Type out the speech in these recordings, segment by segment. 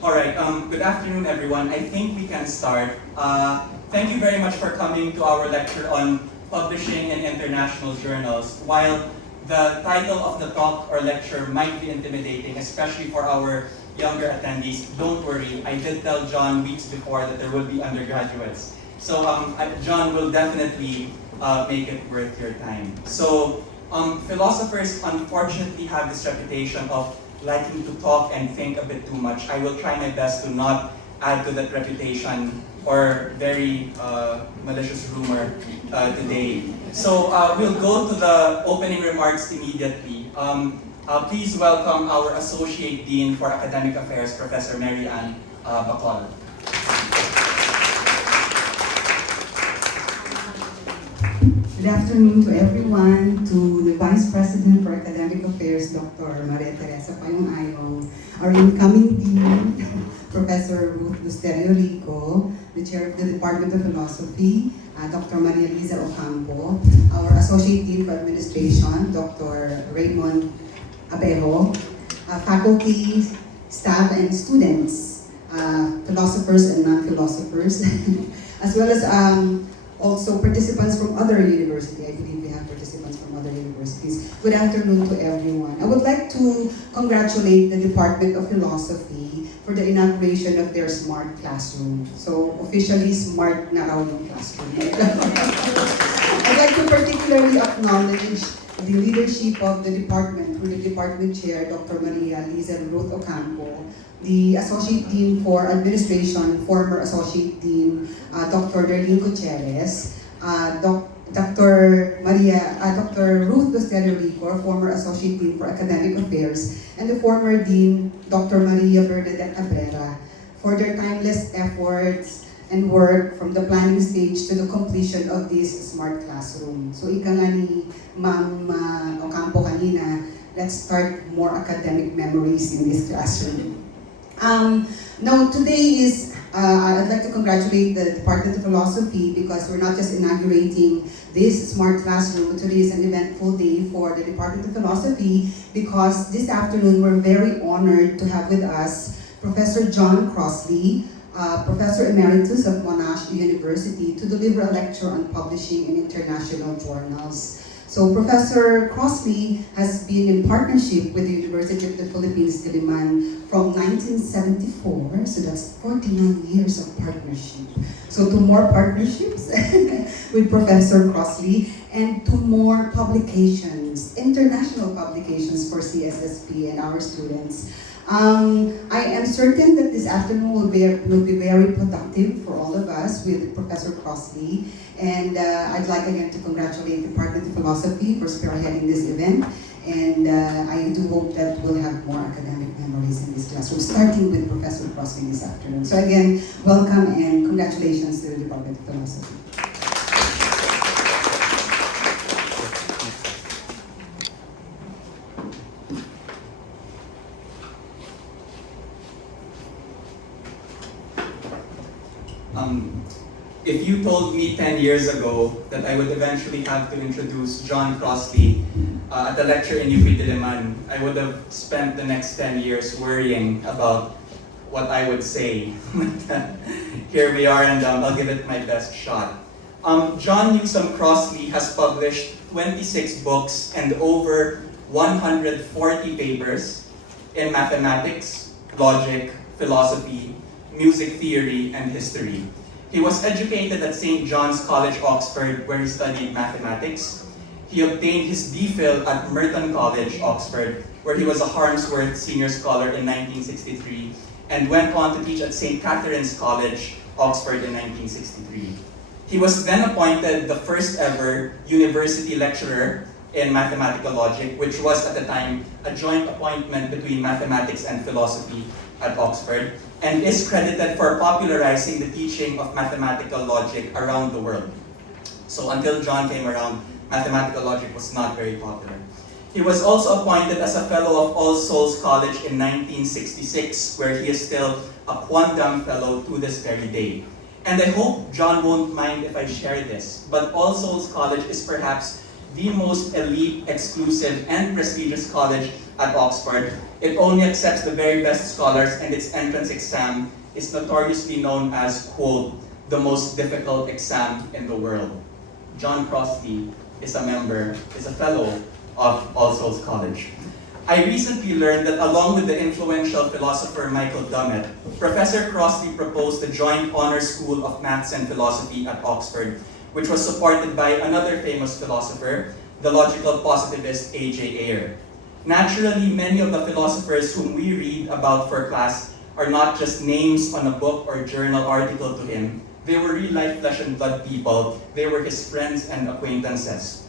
All right, good afternoon, everyone. I think we can start. Thank you very much for coming to our lecture on publishing in international journals. While the title of the talk or lecture might be intimidating, especially for our younger attendees, don't worry. I did tell John weeks before that there will be undergraduates. So John will definitely make it worth your time. So philosophers unfortunately have this reputation of liking to talk and think a bit too much. I will try my best to not add to that reputation or very malicious rumor today. So we'll go to the opening remarks immediately. Please welcome our Associate Dean for Academic Affairs, Professor Mary Ann Bacol. Good afternoon to everyone, to the Vice President for Academic Affairs, Dr. Maria Teresa Payong-Ayo, our incoming Dean, Professor Ruth Lusterio-Rico, the Chair of the Department of Philosophy, Dr. Maria Liza Ocampo, our Associate Dean for Administration, Dr. Raymond Abejo, faculty, staff, and students, philosophers and non-philosophers, as well as also participants from other universities. I believe we have participants from other universities. Good afternoon to everyone. I would like to congratulate the Department of Philosophy for the inauguration of their smart classroom. So officially smart na raw yung classroom. I'd like to particularly acknowledge the leadership of the department through the department chair, Dr. Maria Liza Ruth Ocampo, the Associate Dean for Administration, former Associate Dean, Dr. Darlene Gutierrez, Dr. Ruth Lusterio-Rico, former Associate Dean for Academic Affairs, and the former Dean, Dr. Maria Bernadette Cabrera, for their timeless efforts and work from the planning stage to the completion of this smart classroom. So ika nga ni Ma'am Ocampo kanina, let's start more academic memories in this classroom. Now today is, I'd like to congratulate the Department of Philosophy because we're not just inaugurating this smart classroom, but today is an eventful day for the Department of Philosophy because this afternoon we're very honored to have with us Professor Newsome Crossley, Professor Emeritus of Monash University, to deliver a lecture on publishing in international journals. So Professor Crossley has been in partnership with the University of the Philippines, Diliman, from 1974, so that's 49 years of partnership. So 2 more partnerships with Professor Crossley and 2 more publications, international publications for CSSP and our students. I am certain that this afternoon will be very productive for all of us with Professor Crossley. And I'd like again to congratulate the Department of Philosophy for spearheading this event. And I do hope that we'll have more academic memories in this classroom, starting with Professor Crossley this afternoon. So again, welcome and congratulations to the Department of Philosophy. If you told me 10 years ago that I would eventually have to introduce John Crossley at a lecture in UP Diliman, I would have spent the next 10 years worrying about what I would say. Here we are, and I'll give it my best shot. John Newsome Crossley has published 26 books and over 140 papers in mathematics, logic, philosophy, music theory, and history. He was educated at St. John's College, Oxford, where he studied mathematics. He obtained his DPhil at Merton College, Oxford, where he was a Harmsworth Senior Scholar in 1963, and went on to teach at St. Catherine's College, Oxford in 1963. He was then appointed the first ever university lecturer in mathematical logic, which was at the time a joint appointment between mathematics and philosophy at Oxford, and is credited for popularizing the teaching of mathematical logic around the world. So until John came around, mathematical logic was not very popular. He was also appointed as a Fellow of All Souls College in 1966, where he is still a Quondam Fellow to this very day. And I hope John won't mind if I share this, but All Souls College is perhaps the most elite, exclusive, and prestigious college at Oxford. It only accepts the very best scholars, and its entrance exam is notoriously known as, quote, the most difficult exam in the world. John Crossley is a fellow of All Souls College. I recently learned that along with the influential philosopher Michael Dummett, Professor Crossley proposed the joint honor school of maths and philosophy at Oxford, which was supported by another famous philosopher, the logical positivist A.J. Ayer. Naturally, many of the philosophers whom we read about for class are not just names on a book or journal article to him. They were real-life flesh and blood people. They were his friends and acquaintances.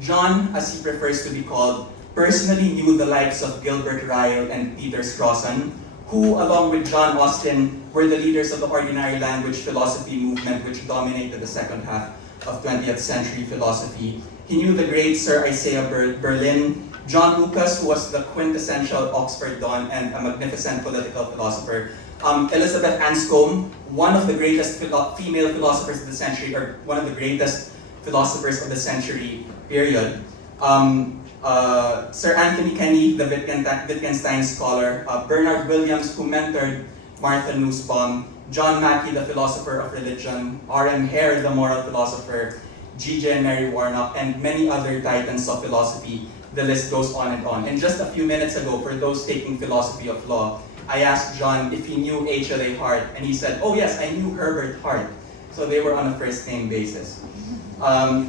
John, as he prefers to be called, personally knew the likes of Gilbert Ryle and Peter Strawson, who, along with John Austin, were the leaders of the ordinary language philosophy movement which dominated the second half of 20th century philosophy. He knew the great Sir Isaiah Berlin, John Lucas, who was the quintessential Oxford Don and a magnificent political philosopher, Elizabeth Anscombe, one of the greatest female philosophers of the century, or one of the greatest philosophers of the century period. Sir Anthony Kenny, the Wittgenstein scholar, Bernard Williams, who mentored Martha Nussbaum, John Mackey, the philosopher of religion, R.M. Hare, the moral philosopher, G.J. and Mary Warnock, and many other titans of philosophy. The list goes on and on. And just a few minutes ago, for those taking philosophy of law, I asked John if he knew H.L.A. Hart, and he said, oh yes, I knew Herbert Hart. So they were on a first-name basis.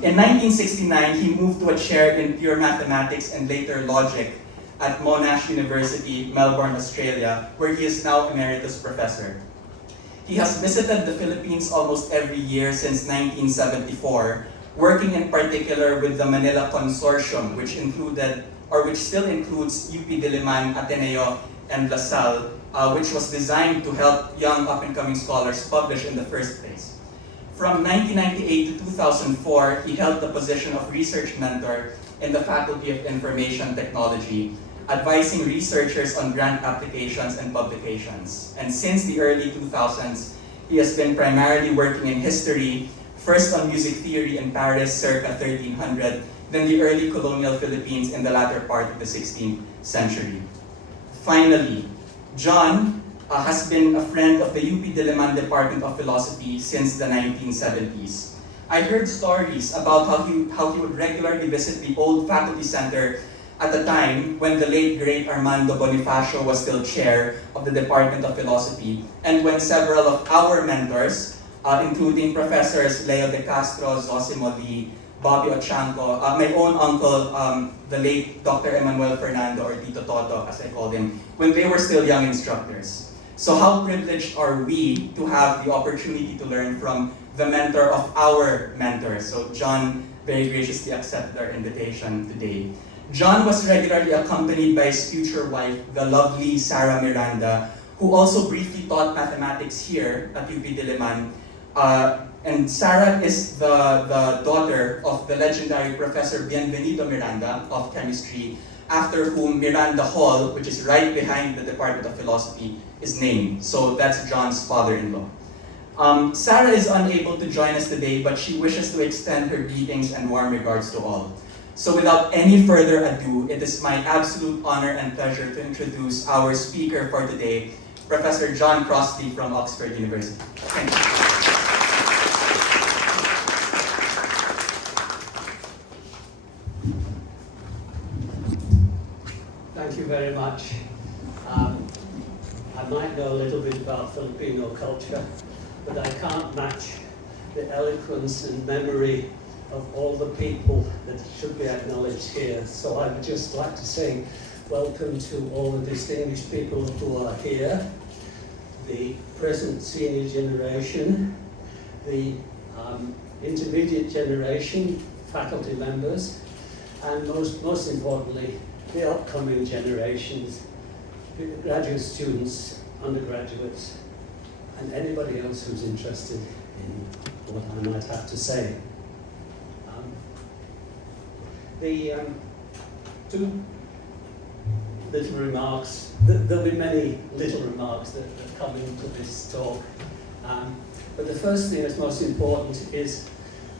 In 1969, he moved to a chair in pure mathematics and later logic at Monash University, Melbourne, Australia, where he is now Emeritus Professor. He has visited the Philippines almost every year since 1974, working in particular with the Manila Consortium, which still includes UP Diliman, Ateneo and La Salle, which was designed to help young up-and-coming scholars publish in the first place. From 1998 to 2004, he held the position of research mentor in the Faculty of Information Technology, advising researchers on grant applications and publications. And since the early 2000s, he has been primarily working in history, first on music theory in Paris circa 1300, then the early colonial Philippines in the latter part of the 16th century. Finally, John has been a friend of the UP Diliman Department of Philosophy since the 1970s. I heard stories about how he would regularly visit the old faculty center at the time when the late great Armando Bonifacio was still chair of the Department of Philosophy, and when several of our mentors, including Professors Leo de Castro, Zosimo Lee, Bobby Ocampo, my own uncle, the late Dr. Emmanuel Fernando, or Tito Toto as I called him, when they were still young instructors. So how privileged are we to have the opportunity to learn from the mentor of our mentors? So John very graciously accepted our invitation today. John was regularly accompanied by his future wife, the lovely Sarah Miranda, who also briefly taught mathematics here at UP Diliman. And Sarah is the daughter of the legendary Professor Bienvenido Miranda of chemistry, after whom Miranda Hall, which is right behind the Department of Philosophy, is named. So that's John's father-in-law. Sarah is unable to join us today, but she wishes to extend her greetings and warm regards to all. So without any further ado, it is my absolute honor and pleasure to introduce our speaker for today, Professor John Crossley from Oxford University. Thank you. Thank you very much. I might know a little bit about Filipino culture, but I can't match the eloquence and memory of all the people that should be acknowledged here. So I would just like to say welcome to all the distinguished people who are here, the present senior generation, the intermediate generation, faculty members, and most importantly, the upcoming generations, graduate students, undergraduates, and anybody else who's interested in what I might have to say. Two little remarks. There'll be many little remarks that come into this talk. But the first thing that's most important is,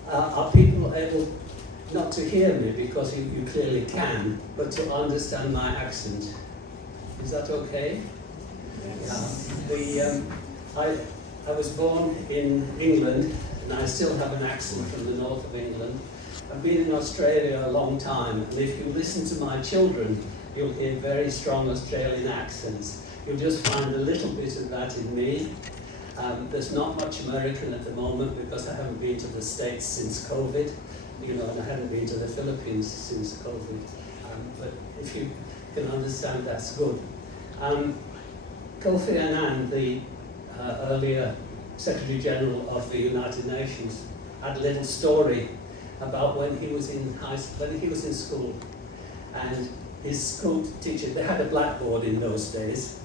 are people able not to hear me, because you clearly can, but to understand my accent. Is that okay? Yeah. I was born in England, and I still have an accent from the north of England. I've been in Australia a long time, and if you listen to my children, you'll hear very strong Australian accents. You'll just find a little bit of that in me. There's not much American at the moment because I haven't been to the States since COVID, and I haven't been to the Philippines since COVID. But if you can understand, that's good. Kofi Annan, the earlier Secretary General of the United Nations, had a little story about when he was in school, and his school teacher, they had a blackboard in those days,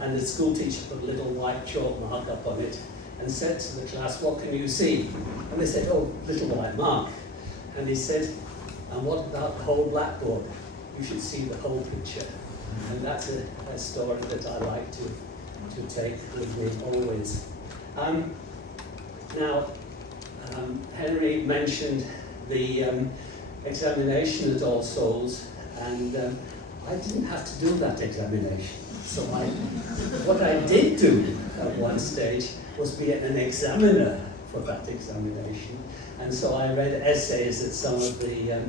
and the school teacher put a little white chalk mark up on it and said to the class, "What can you see?" And they said, "Oh, little white mark." And he said, "And what about the whole blackboard? You should see the whole picture." And that's a story that I like to take with me always. Now, Henry mentioned the examination at All Souls, and I didn't have to do that examination. So what I did do at one stage was be an examiner for that examination, and so I read essays that some of the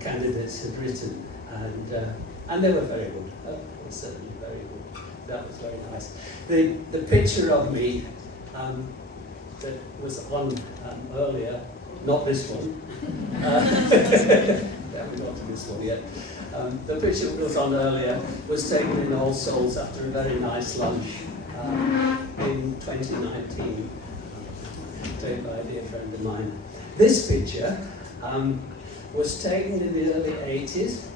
candidates had written, and they were very good. They were certainly very good. That was very nice. The picture of me that was on earlier, not this one. We haven't got to this one yet. The picture that was on earlier was taken in All Souls after a very nice lunch in 2019, taken by a dear friend of mine. This picture was taken in the early 80s,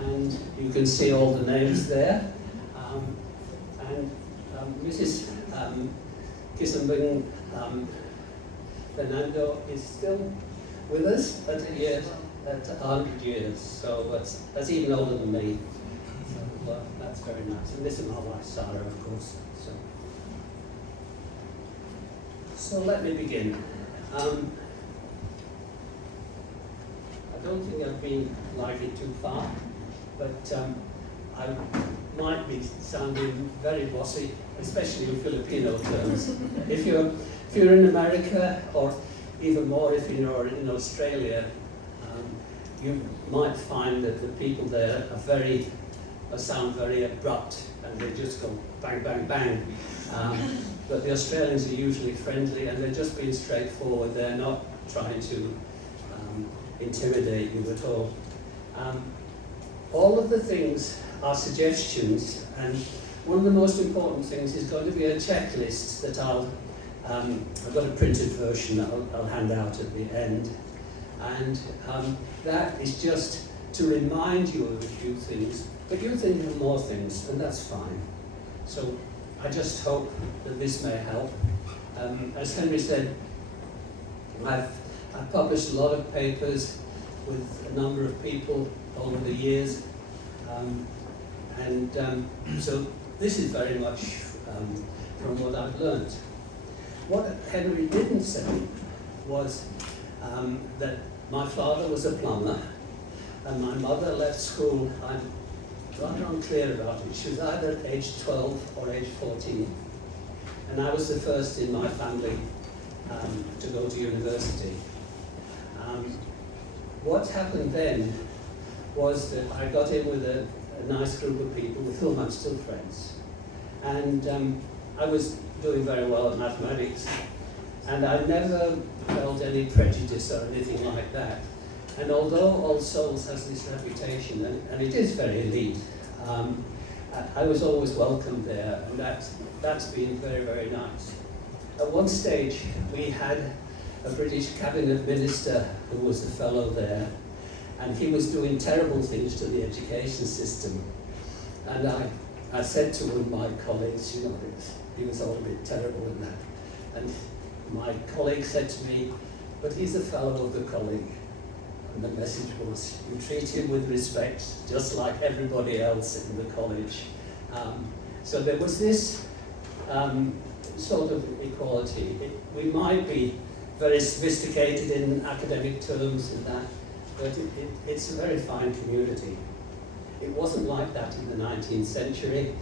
and you can see all the names there. And Mrs. Kissenbing Fernando is still with us at 100 years, so that's even older than me. So that's very nice. And this is my wife, Sarah, of course. So let me begin. I don't think I've been likely too far, but I might be sounding very bossy, especially in Filipino terms. If you're in America, or even more if you're in Australia, you might find that the people there sound very abrupt, and they just go bang, bang, bang. But the Australians are usually friendly, and they're just being straightforward. They're not trying to intimidate you at all. All of the things are suggestions, and one of the most important things is going to be a checklist that I've got a printed version that I'll hand out at the end. And that is just to remind you of a few things, but you think of more things, and that's fine. So I just hope that this may help. As Henry said, I've published a lot of papers with a number of people over the years, so this is very much from what I've learned. What Henry didn't say was that my father was a plumber, and my mother left school, I'm rather unclear about it. She was either at age 12 or age 14. And I was the first in my family to go to university. What happened then was that I got in with a nice group of people with whom I'm still friends. And I was doing very well at mathematics, and I never felt any prejudice or anything like that. And although All Souls has this reputation, and it is very elite, I was always welcomed there, and that's been very, very nice. At one stage, we had a British cabinet minister who was a fellow there, and he was doing terrible things to the education system. And I said to one of my colleagues, he was all a bit terrible in that. And my colleague said to me, "But he's a fellow of the college." And the message was, you treat him with respect, just like everybody else in the college. So there was this sort of equality. We might be very sophisticated in academic terms and that, but it's a very fine community. It wasn't like that in the 19th century,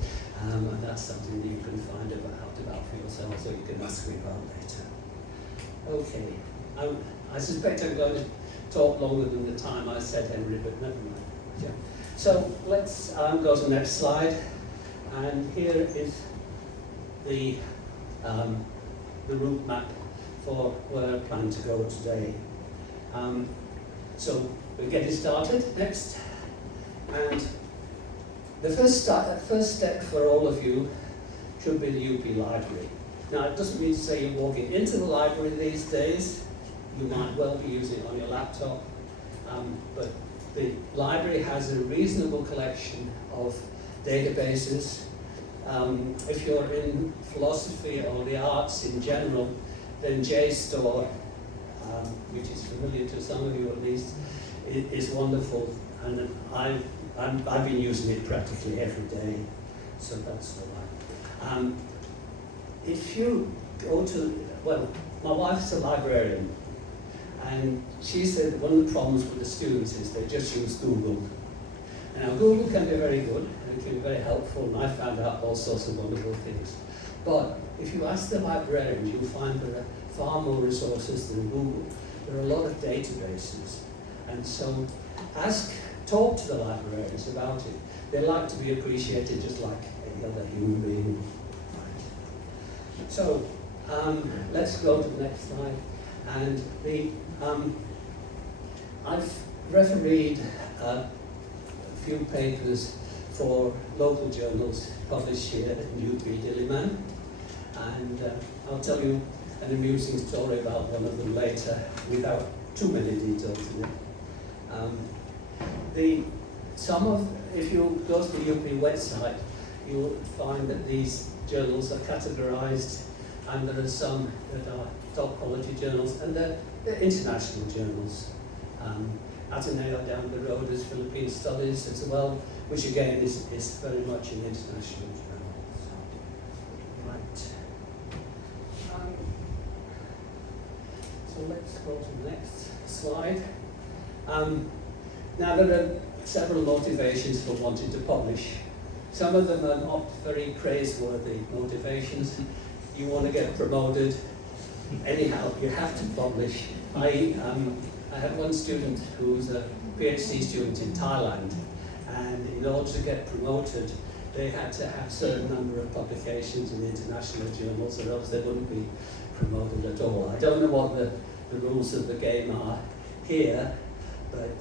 and that's something that you can find out about for yourselves, or you can ask me about later. Okay, I suspect I'm going to talk longer than the time I said, Henry, but never mind. Yeah. So let's go to the next slide, and here is the route map for where I plan to go today. So we're getting started next, and the first step for all of you should be the UP Library. Now, it doesn't mean to say you're walking into the library these days. You might well be using it on your laptop, but the library has a reasonable collection of databases. If you're in philosophy or the arts in general, then JSTOR, which is familiar to some of you at least, is wonderful, and I've been using it practically every day, so that's all right. If you go to, well, my wife's a librarian, and she said one of the problems with the students is they just use Google. Now, Google can be very good, and it can be very helpful, and I found out all sorts of wonderful things. But if you ask the librarians, you'll find there are far more resources than Google. There are a lot of databases, and so talk to the librarians about it. They like to be appreciated just like any other human being. Right. So let's go to the next slide. And I've refereed a few papers for local journals published here at UP Diliman, and I'll tell you an amusing story about one of them later without too many details in it. If you go to the UP website, you'll find that these journals are categorized, and there are some that are top quality journals, and they're international journals. Ateneo down the road is Philippine Studies as well, which again is very much an international journal. Right. So let's go to the next slide. Now there are several motivations for wanting to publish. Some of them are not very praiseworthy motivations. You want to get promoted. Anyhow, you have to publish. I had one student who was a PhD student in Thailand, and in order to get promoted, they had to have a certain number of publications in international journals, or else they wouldn't be promoted at all. I don't know what the rules of the game are here, but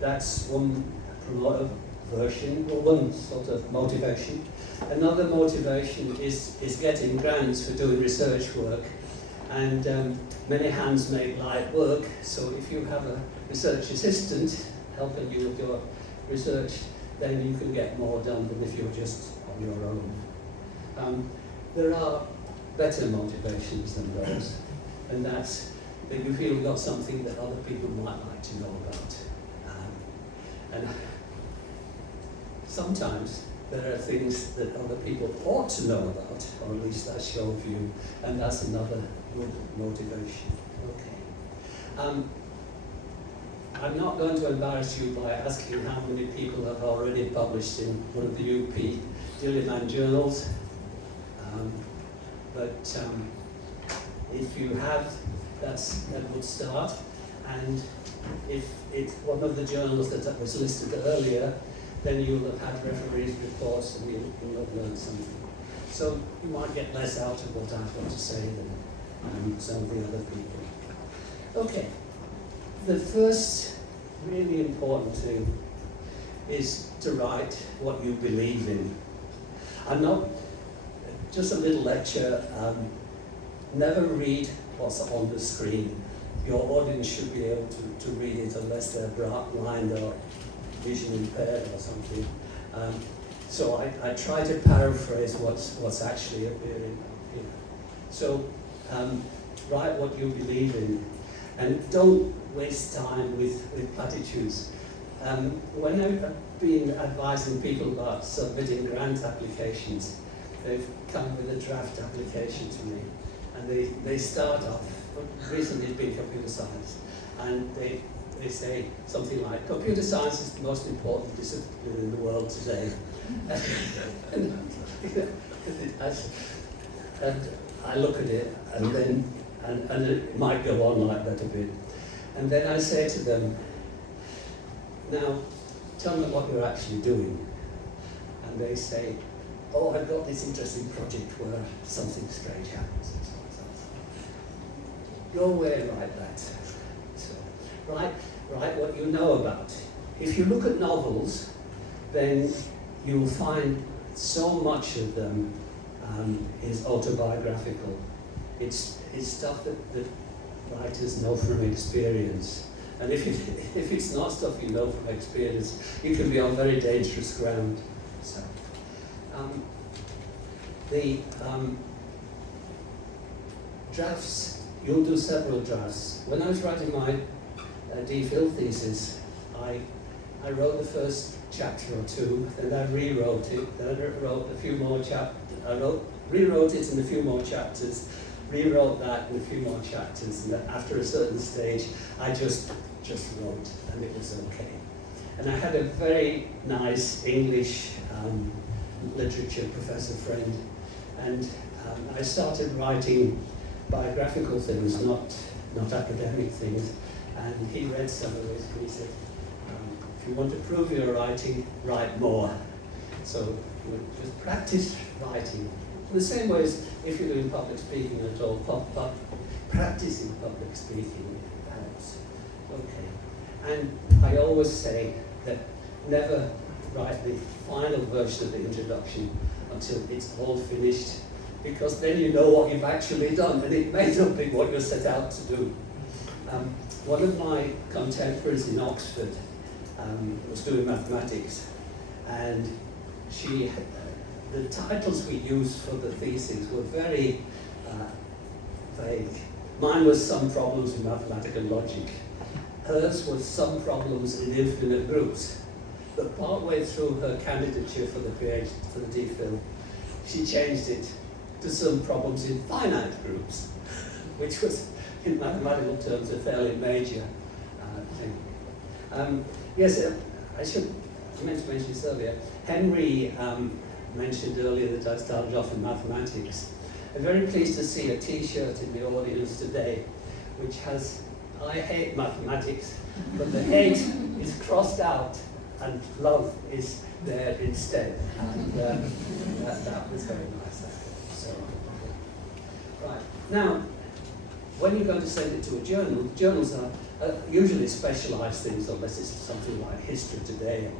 that's one version, or one sort of motivation. Another motivation is getting grants for doing research work. And many hands make light work, so if you have a research assistant helping you with your research, then you can get more done than if you're just on your own. There are better motivations than those, and that's that you feel you've got something that other people might like to know about. And sometimes there are things that other people ought to know about, or at least that's your view, and that's another good motivation. Okay. I'm not going to embarrass you by asking how many people have already published in one of the UP Diliman journals, but if you have, that's a good start. And if it's one of the journals that was listed earlier, then you'll have had referees' reports and you'll have learned something. So you might get less out of what I've got to say than some of the other people. Okay, the first really important thing is to write what you believe in. I'm not, just a little lecture, never read what's on the screen. Your audience should be able to read it unless they're blind or vision impaired or something. So I try to paraphrase what's actually appearing here. So write what you believe in, and don't waste time with platitudes. When I've been advising people about submitting grant applications, they've come with a draft application to me, And they start off, recently it's been computer science, and they say something like, computer science is the most important discipline in the world today. and I look at it, and then, and it might go on like that a bit. And then I say to them, now, tell me what you're actually doing. And they say, oh, I've got this interesting project where something strange happens, and so on and so on. Go away and write that. So, write what you know about. If you look at novels, then you'll find so much of them is autobiographical. It's stuff that writers know from experience. And if it's not stuff you know from experience, you can be on very dangerous ground. So, drafts, you'll do several drafts. When I was writing my DPhil thesis, I wrote the first chapter or two, then I rewrote it, then I wrote a few more rewrote it in a few more chapters, rewrote that in a few more chapters, and after a certain stage, I just wrote, and it was okay. And I had a very nice English literature professor friend, and I started writing biographical things, not academic things, and he read some of it, and he said, if you want to prove your writing, write more. So just practice writing. In the same way as if you're doing public speaking at all, practicing public speaking helps. Okay. And I always say that never write the final version of the introduction until it's all finished, because then you know what you've actually done, and it may not be what you're set out to do. One of my contemporaries in Oxford was doing mathematics, and the titles we used for the thesis were very vague. Mine was Some Problems in Mathematical Logic. Hers was Some Problems in Infinite Groups. But partway through her candidature for the DPhil, she changed it to Some Problems in Finite Groups, which was, in mathematical terms, a fairly major thing. Yes, I meant to mention this earlier. Henry mentioned earlier that I started off in mathematics. I'm very pleased to see a T-shirt in the audience today, which has, I hate mathematics, but the hate is crossed out and love is there instead. And that was very nice. So, right. Now, when you're going to send it to a journal, journals are usually specialized things, unless it's something like History Today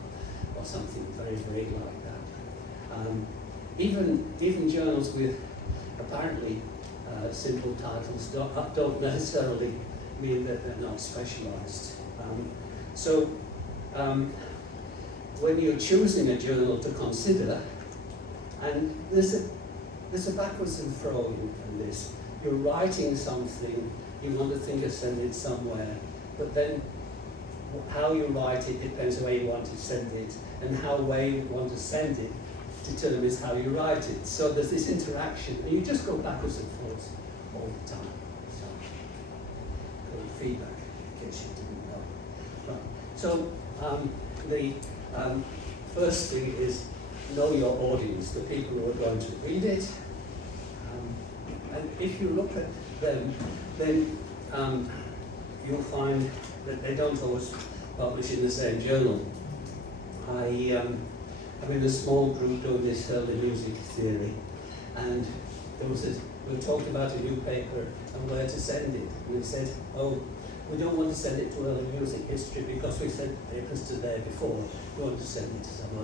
or something very vague like that. Even journals with apparently simple titles don't necessarily mean that they're not specialized. When you're choosing a journal to consider, and there's a backwards and fro in this. You're writing something, you want to think of sending it somewhere, but then how you write it depends on where you want to send it, and how way you want to send it determines how you write it. So there's this interaction, and you just go backwards and forwards all the time. So, good feedback, in case you didn't know. Right. So the first thing is know your audience, the people who are going to read it. And if you look at them, then you'll find that they don't always publish in the same journal. I'm in a small group doing this early music theory, and we talked about a new paper and where to send it. And we said, oh, we don't want to send it to early music history because we sent papers to there before. We want to send it to some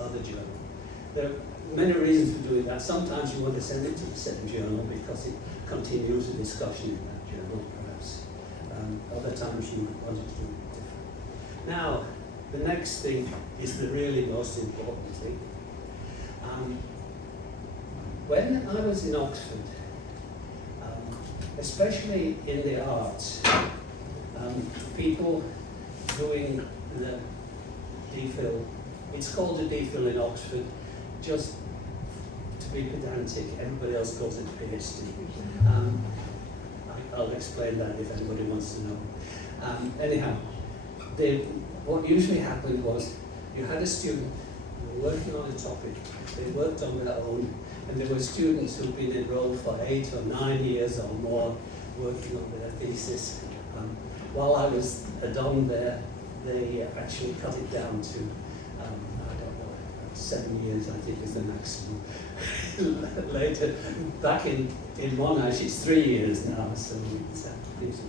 other journal. There are many reasons for doing that. Sometimes you want to send it to the same journal because it continues the discussion in that journal, perhaps. Other times you want to do it different. Now, the next thing is the really most important thing. When I was in Oxford, especially in the arts, people doing the DPhil, it's called a DPhil in Oxford, just to be pedantic, everybody else calls it PhD. I'll explain that if anybody wants to know. Anyhow, what usually happened was you had a student who were working on a topic, they worked on their own, and there were students who'd been enrolled for 8 or 9 years or more working on their thesis. While I was a don there, they actually cut it down to, I don't know, 7 years I think is the maximum. Later, back in Monash, it's 3 years now, so things have changed.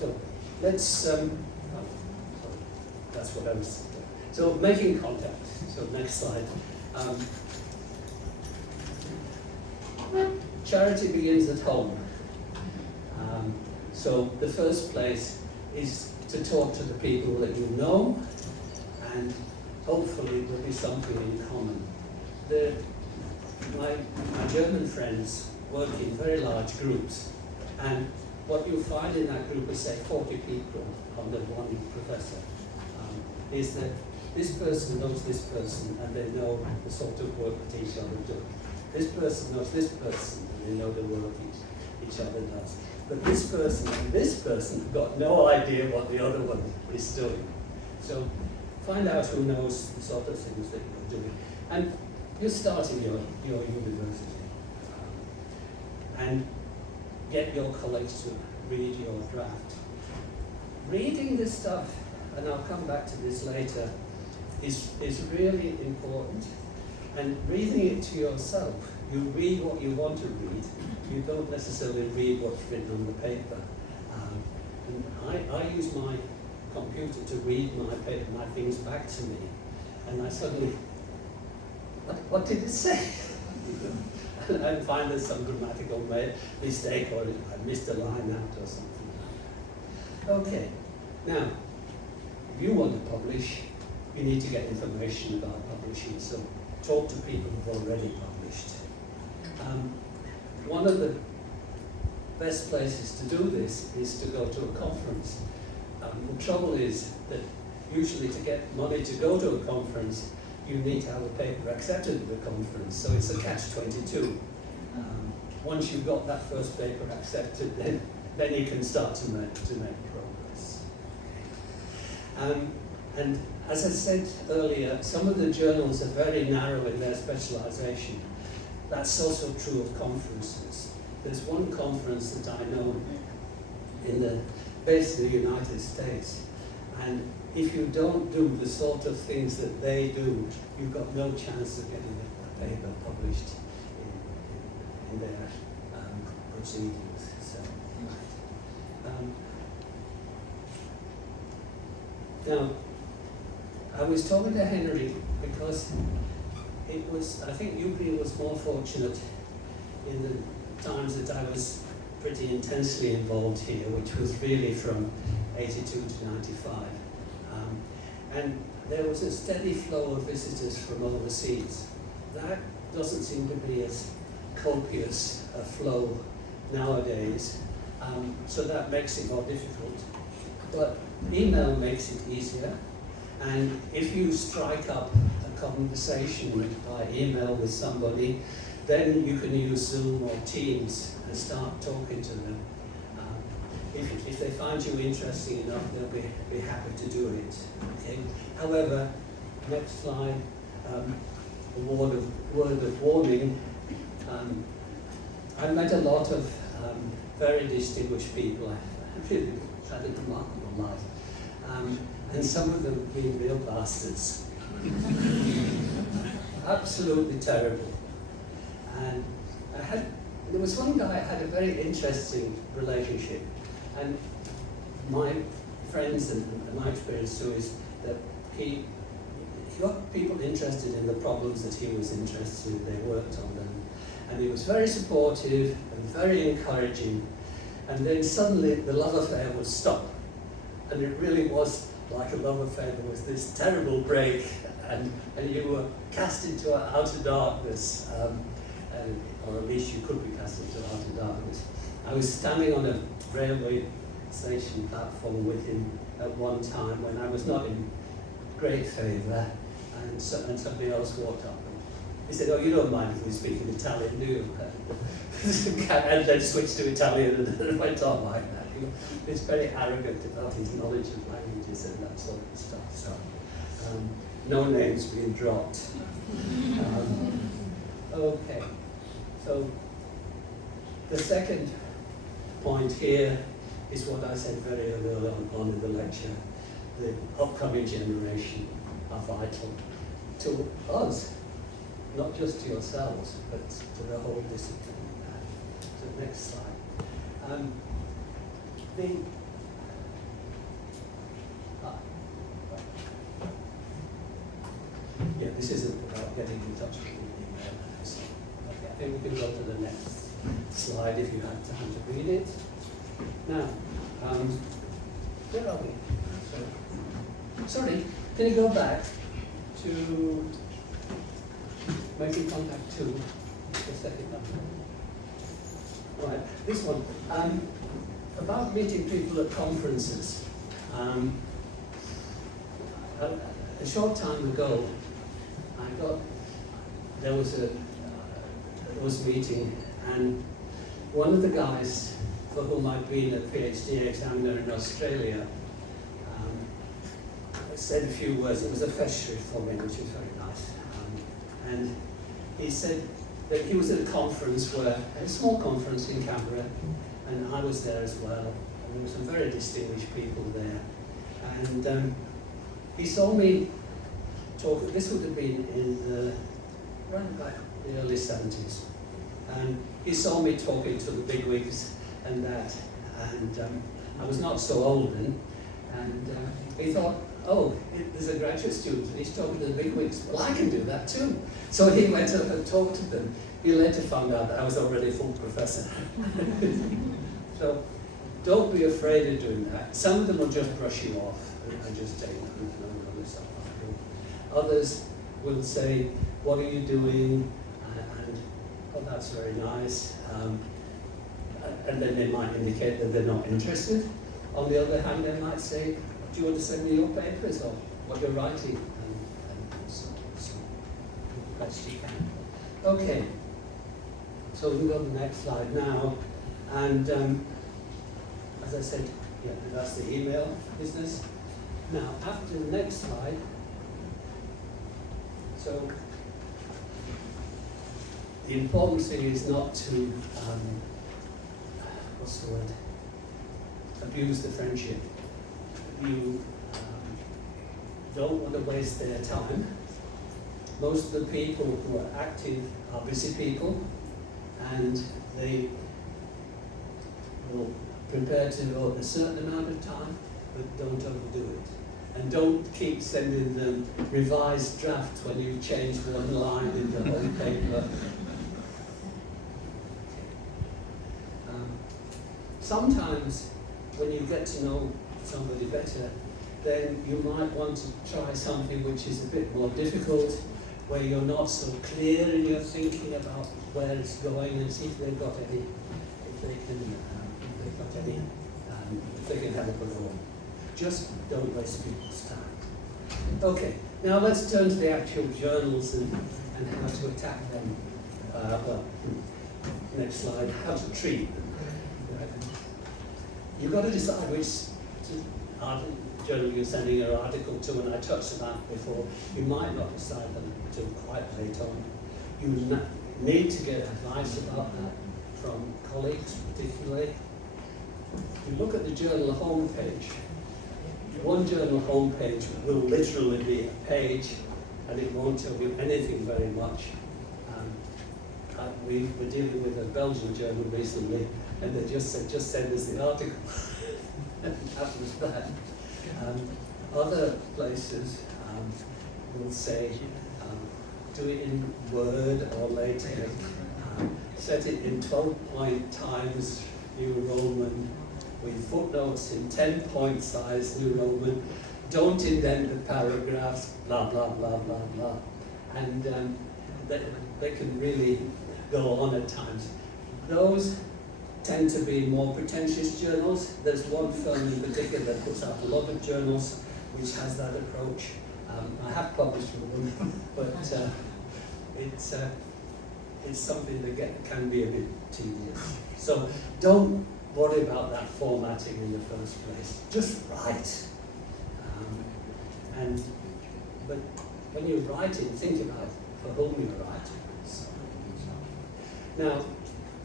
So let's, that's what I was, so making contact. So next slide. Charity begins at home. So the first place is to talk to the people that you know, and hopefully there'll be something in common. My German friends work in very large groups, and what you'll find in that group is, say, 40 people under one professor, is that this person knows this person, and they know the sort of work that each other does. This person knows this person, and they know the work each other does. But this person and this person have got no idea what the other one is doing. So find out who knows the sort of things that you're doing. And you're starting your university. And get your colleagues to read your draft. Reading this stuff, and I'll come back to this later, is really important. And reading it to yourself, you read what you want to read. You don't necessarily read what's written on the paper. And I use my computer to read my things back to me. And I suddenly, what did it say? And find there's some grammatical mistake, or I missed a line out or something like that. Okay, now, if you want to publish, you need to get information about publishing, so talk to people who've already published. One of the best places to do this is to go to a conference. The trouble is that usually to get money to go to a conference, you need to have a paper accepted at the conference, so it's a catch-22. Once you've got that first paper accepted, then you can start to make progress. And as I said earlier, some of the journals are very narrow in their specialization. That's also true of conferences. There's one conference that I know based in the United States, and if you don't do the sort of things that they do, you've got no chance of getting a paper published in their proceedings. So, now, I was talking to Henry because I think UP was more fortunate in the times that I was pretty intensely involved here, which was really from 82 to 95. And there was a steady flow of visitors from overseas. That doesn't seem to be as copious a flow nowadays, so that makes it more difficult. But email makes it easier, and if you strike up a conversation by email with somebody, then you can use Zoom or Teams and start talking to them. If they find you interesting enough, they'll be happy to do it. Okay. However, next slide, a word of warning. I've met a lot of very distinguished people. I've really had a remarkable life. And some of them have been real bastards. Absolutely terrible. And there was one guy I had a very interesting relationship. And my friends and my experience too is that he got people interested in the problems that he was interested in. They worked on them. And he was very supportive and very encouraging. And then suddenly the love affair would stop. And it really was like a love affair. There was this terrible break, and you were cast into outer darkness, or at least you could be cast into outer darkness. I was standing on a railway station platform with him at one time when I was not in great favour, and somebody else walked up he said, "Oh, you don't mind if we speak in Italian, do you?" And then switched to Italian and went on like that. He's very arrogant about his knowledge of languages and that sort of stuff. So, no names being dropped. Okay, so the second point here is what I said very early on in the lecture. The upcoming generation are vital to us, not just to yourselves, but to the whole discipline. So next slide. Yeah, this isn't about getting in touch with the email. So, okay, I think we can go to the next slide if you have time to read it. Now, where are we? Sorry, can you go back to making contact to the second number? Right, this one. About meeting people at conferences. A short time ago, there was a meeting, and one of the guys for whom I'd been a PhD examiner in Australia said a few words. It was a festry for me, which was very nice. And he said that he was at a conference a small conference in Canberra, and I was there as well. And there were some very distinguished people there. And he saw me talk. This would have been in around about the early 70s. And he saw me talking to the bigwigs and that. And I was not so old then. And he thought, oh, there's a graduate student and he's talking to the bigwigs. Well, I can do that too. So he went up and talked to them. He later found out that I was already a full professor. So don't be afraid of doing that. Some of them will just brush you off and just take no, it's not like. Others will say, what are you doing? And oh, that's very nice. And then they might indicate that they're not interested. On the other hand, they might say, do you want to send me your papers or what you're writing? And so best you can. Okay, so we can go to the next slide now. And as I said, yeah, that's the email business. Now, after the next slide, so the important thing is not to, what's the word, abuse the friendship. You don't want to waste their time. Most of the people who are active are busy people, and they will prepare to devote a certain amount of time, but don't overdo it. And don't keep sending them revised drafts when you change one line in the whole paper. Sometimes when you get to know somebody better, then you might want to try something which is a bit more difficult, where you're not so clear in your thinking about where it's going, and see if they've got any, if they can help at all. Just don't waste people's time. Okay, now let's turn to the actual journals and how to attack them. Well, next slide, how to treat them. You've got to decide which journal you're sending your article to, and I touched on that before. You might not decide them until quite late on. You need to get advice about that from colleagues, particularly. You look at the journal homepage. One journal homepage will literally be a page, and it won't tell you anything very much. We were dealing with a Belgian journal recently, and they just said, just send us the article. And that was that. Other places will say, do it in Word or LaTeX. Set it in 12-point Times New Roman, with footnotes in 10-point size New Roman. Don't indent the paragraphs, blah, blah, blah, blah, blah. And they can really go on at times. Those tend to be more pretentious journals. There's one firm in particular that puts out a lot of journals which has that approach. I have published with them, but it's something that can be a bit tedious. So don't worry about that formatting in the first place. Just write. But when you're writing, think about for whom you're writing. So. Now,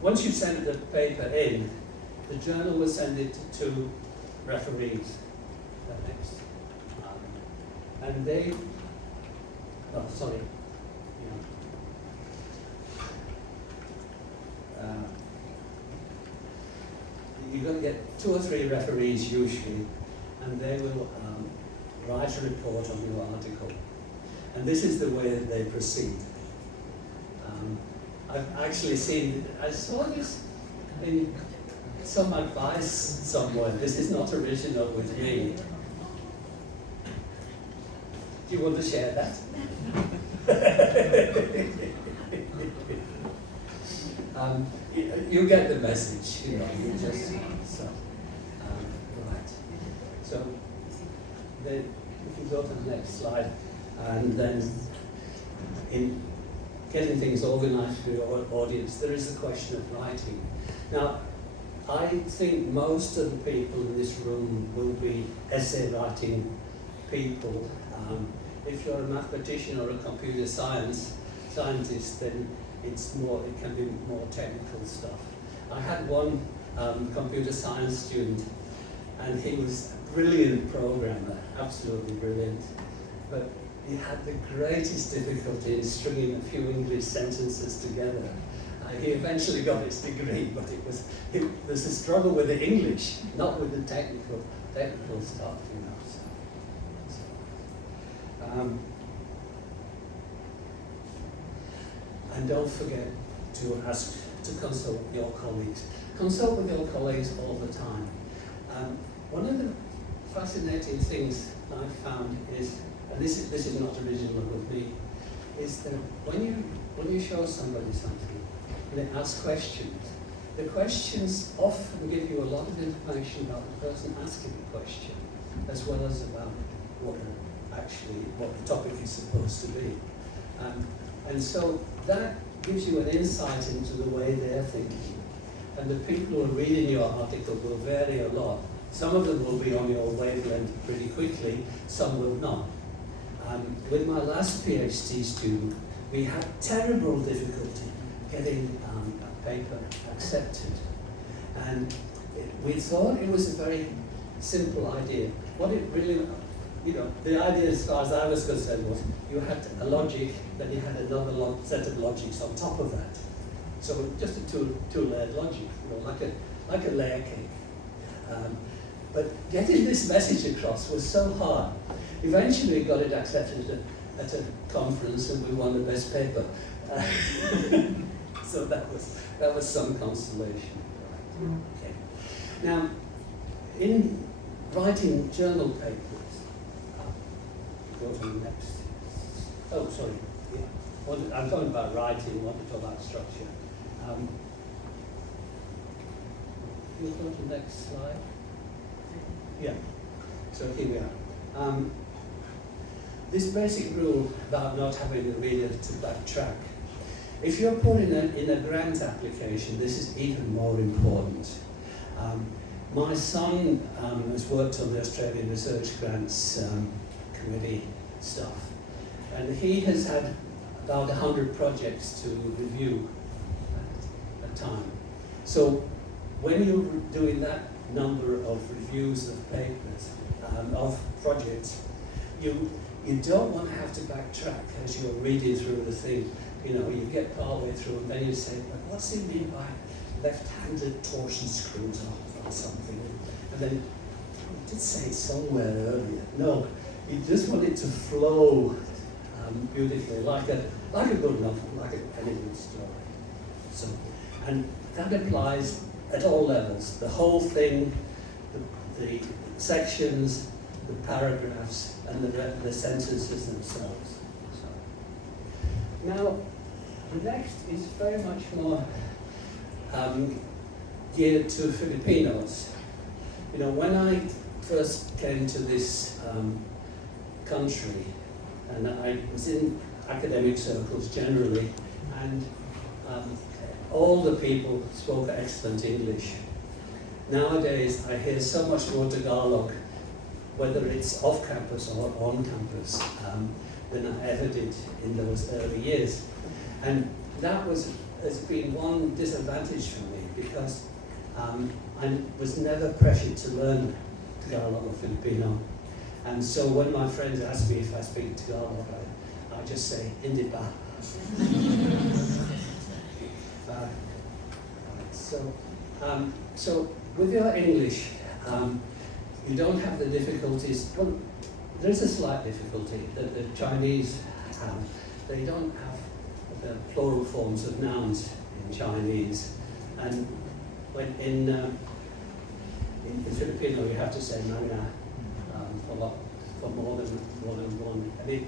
once you've sent the paper in, the journal will send it to referees. Next. And they, oh, sorry. You're going to get 2 or 3 referees usually, and they will write a report on your article. And this is the way that they proceed. I've actually I saw this in some advice somewhere. This is not original with me. Do you want to share that? You get the message, you just, so, right. So, then, if you go to the next slide, and then in getting things organized for your audience, there is the question of writing. Now, I think most of the people in this room will be essay writing people. If you're a mathematician or a computer scientist, then it can be more technical stuff. I had one computer science student, and he was a brilliant programmer, absolutely brilliant, but he had the greatest difficulty in stringing a few English sentences together. He eventually got his degree, but there's a struggle with the English, not with the technical stuff, And don't forget to consult with your colleagues. Consult with your colleagues all the time. One of the fascinating things I've found is, and this is not original with me, is that when you show somebody something and they ask questions, the questions often give you a lot of information about the person asking the question, as well as about what the topic is supposed to be. And so that gives you an insight into the way they're thinking. And the people who are reading your article will vary a lot. Some of them will be on your wavelength pretty quickly, some will not. With my last PhD student, we had terrible difficulty getting a paper accepted. And we thought it was a very simple idea. What it really, the idea as far as I was concerned was you had a logic, then you had another set of logics on top of that. So just a two-layered logic, like a layer cake. But getting this message across was so hard. Eventually we got it accepted at a conference and we won the best paper. So that was some consolation. Okay. Now, in writing journal papers, go to the next. Oh, sorry. Yeah. I'm talking about writing. I want to talk about structure. Can you go to the next slide? Yeah. So here we are. This basic rule about not having the reader to backtrack. If you're put in a grant application, this is even more important. My son has worked on the Australian Research Grants Committee stuff, and he has had about 100 projects to review at a time. So when you're doing that number of reviews of papers, of projects, you don't want to have to backtrack as you're reading through the thing. You get partway through and then you say, but what's he mean by left-handed torsion screws or something? And then, you did say it somewhere earlier. No, you just want it to flow beautifully, like a good novel, like any good story. So, and that applies at all levels. The whole thing, the sections, the paragraphs, and the sentences themselves. So, now, the next is very much more geared to Filipinos. When I first came to this country, and I was in academic circles generally, and all the people spoke excellent English. Nowadays, I hear so much more Tagalog, whether it's off campus or on campus, than I ever did in those early years. And that has been one disadvantage for me, because I was never pressured to learn Tagalog or Filipino. And so when my friends ask me if I speak Tagalog, I just say, hindi pa. So with your English, you don't have the difficulties. Well, there's a slight difficulty that the Chinese have. They don't have the plural forms of nouns in Chinese, and when in Filipino you have to say mga for more than one. And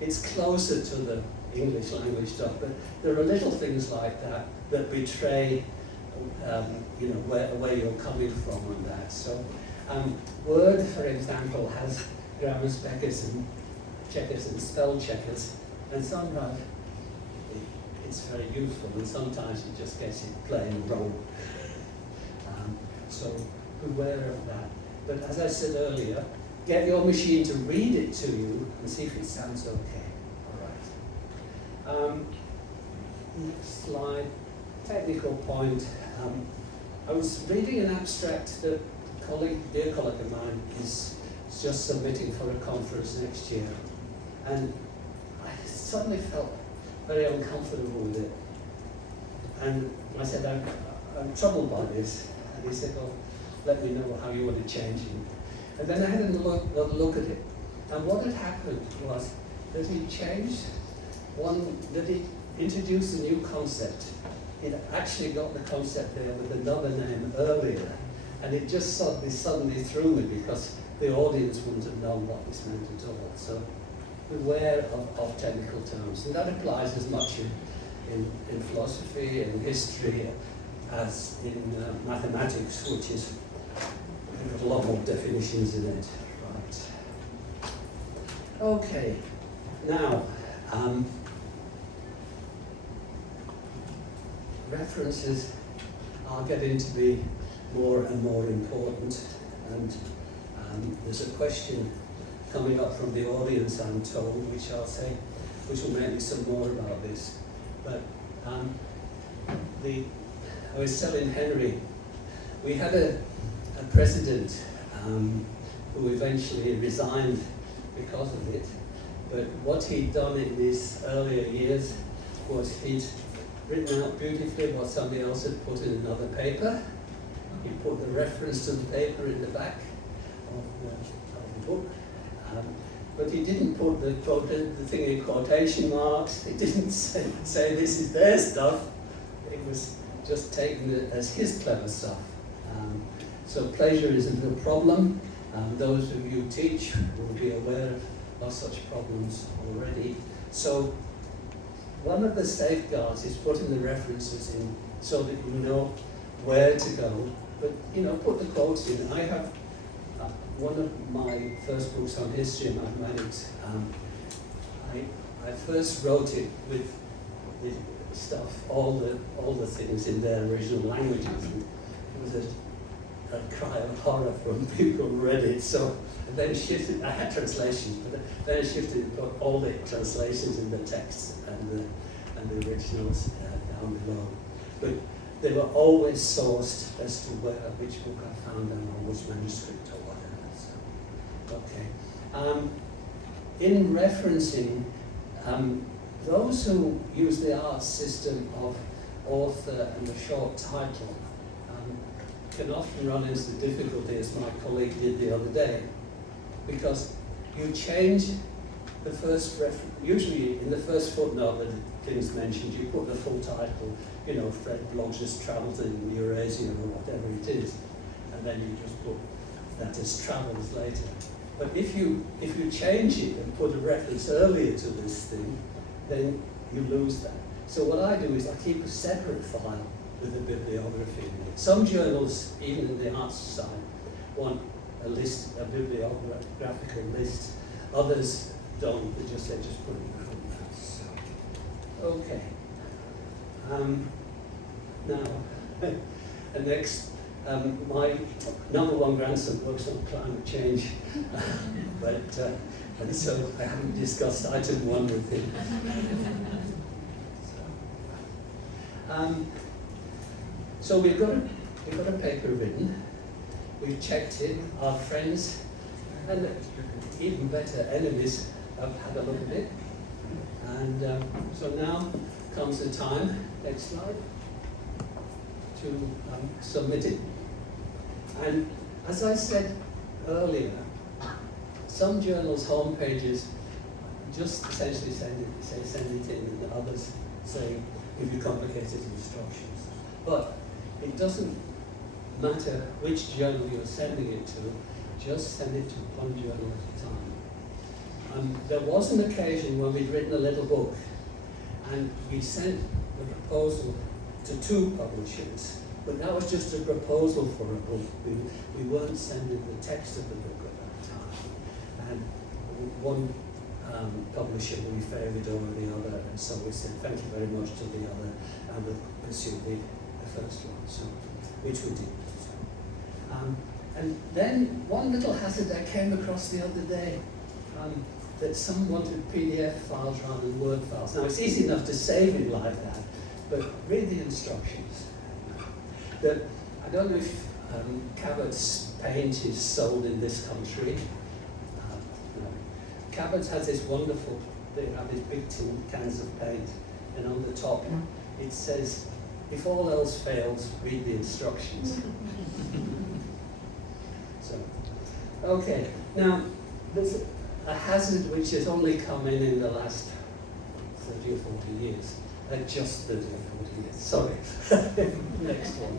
it's closer to the English language stuff, but there are little things like that that betray where you're coming from on that. So Word, for example, has grammar checkers and spell checkers, and sometimes it's very useful, and sometimes it just gets it plain wrong. So beware of that. But as I said earlier, get your machine to read it to you and see if it sounds okay. All right. Next slide. Technical point. I was reading an abstract that a dear colleague of mine is just submitting for a conference next year, and I suddenly felt very uncomfortable with it. And I said, I'm troubled by this. And he said, well, let me know how you want to change it. And then I had a look at it. And what had happened was that he changed that he introduced a new concept. It actually got the concept there with another name earlier. And it just suddenly threw me, because the audience wouldn't have known what this meant at all. So beware of technical terms. And that applies as much in philosophy and history as in mathematics, which is got a lot more definitions in it. Right. Okay. Now, references are getting to be more and more important, and there's a question coming up from the audience, I'm told, which will make me some more about this. But I was telling Henry, we had a president who eventually resigned because of it, but what he'd done in his earlier years was he'd written out beautifully what somebody else had put in another paper. He put the reference to the paper in the back of the book, but he didn't put the thing in quotation marks. He didn't say this is their stuff. It was just taken as his clever stuff. So plagiarism is a problem. Those of you who teach will be aware of such problems already. So one of the safeguards is putting the references in so that you know where to go. But put the quotes in. I have one of my first books on history and mathematics. I first wrote it with the stuff, all the things in their original languages. And it was a cry of horror from people who read it. So I then shifted. I had translations, but then I shifted and put all the translations in the text and the originals down below. But they were always sourced as to which book I found them, or which manuscript or whatever. So, okay. In referencing, those who use the arts system of author and a short title can often run into the difficulty, as my colleague did the other day, because you change the first usually in the first footnote that things mentioned, you put the full title, Fred Blog's Travels in Eurasia or whatever it is, and then you just put that as travels later. But if you change it and put a reference earlier to this thing, then you lose that. So what I do is I keep a separate file with a bibliography in it. Some journals, even in the arts side, want a bibliographical list. Others don't. They just put it in footnotes. Okay. Now, and next, my number one grandson works on climate change, and so I haven't discussed item 1 with him. So we've got a paper written. We've checked it. Our friends and even better enemies have had a look at it. And so now comes the time, next slide, to submit it. And as I said earlier, some journals' home pages just essentially send it in, and others say give you complicated instructions. But it doesn't matter which journal you're sending it to, just send it to one journal at a time. There was an occasion when we'd written a little book and we sent the proposal to 2 publishers, but that was just a proposal for a book. We weren't sending the text of the book at that time. And one publisher we favoured over the other, and so we said thank you very much to the other, and we'll pursue the first one, so, which we did. And then one little hazard I came across the other day, that some wanted PDF files rather than Word files. Now it's easy enough to save it like that, but read the instructions. I don't know if Cabot's paint is sold in this country. No. Cabot's has this wonderful, they have these big tin cans of paint, and on the top it says, if all else fails, read the instructions. So, okay, now there's a hazard which has only come in the last 30 or 40 years. Just 30 or 40 years, sorry. Next one.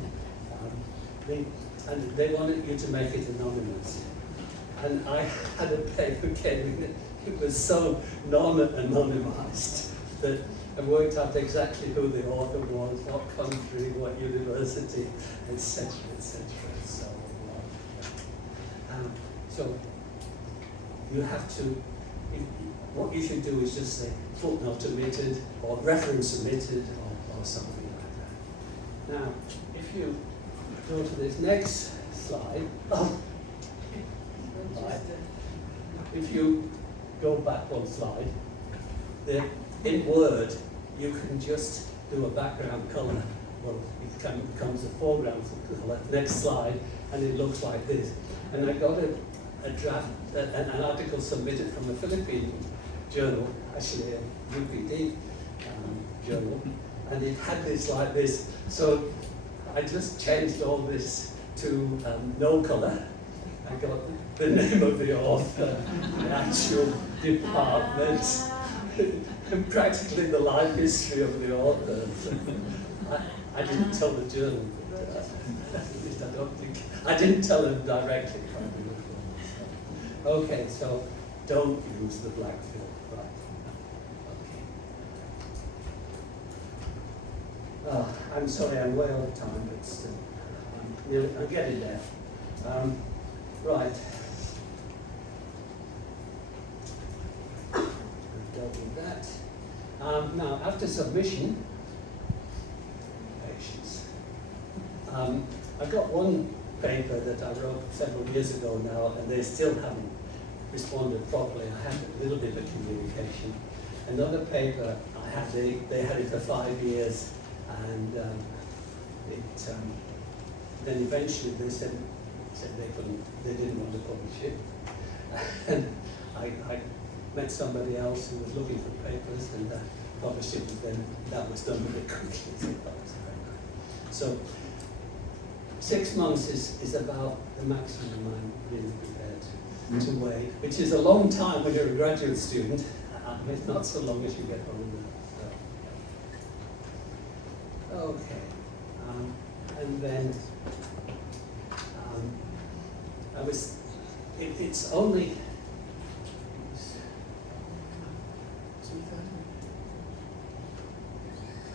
And they wanted you to make it anonymous. And I had a paper came in, it was so non-anonymized that I worked out exactly who the author was, what country, what university, etc., etc. So you have to, what you should do is just say footnote omitted or reference omitted or something like that. Now, if you go to this next slide, right. If you go back one slide, in Word, you can just do a background color. Well, it becomes a foreground color. Next slide, and it looks like this. And I got a draft, an article submitted from a Philippine journal, actually a UPD journal, and it had this like this. So I just changed all this to no color. I got the name of the author, the actual department, and practically the life history of the author. So I didn't tell the journal, at least I don't think, I didn't tell them directly. Okay, so don't use the black fill, right? Okay. I'm sorry, I'm way out of time, but still, I'm getting there. Right. I've dealt with that. Now, after submission, patience. I've got one paper that I wrote several years ago now, and they still haven't responded properly. I had a little bit of communication. Another paper I had, they had it for 5 years, and then eventually they said they didn't want to publish it. And I met somebody else who was looking for papers, and published it, and then that was done very quickly. So that was very good. So 6 months is about the maximum I'm really prepared to wait, which is a long time when you're a graduate student. It's not so long as you get older. So. Okay, and then it's only.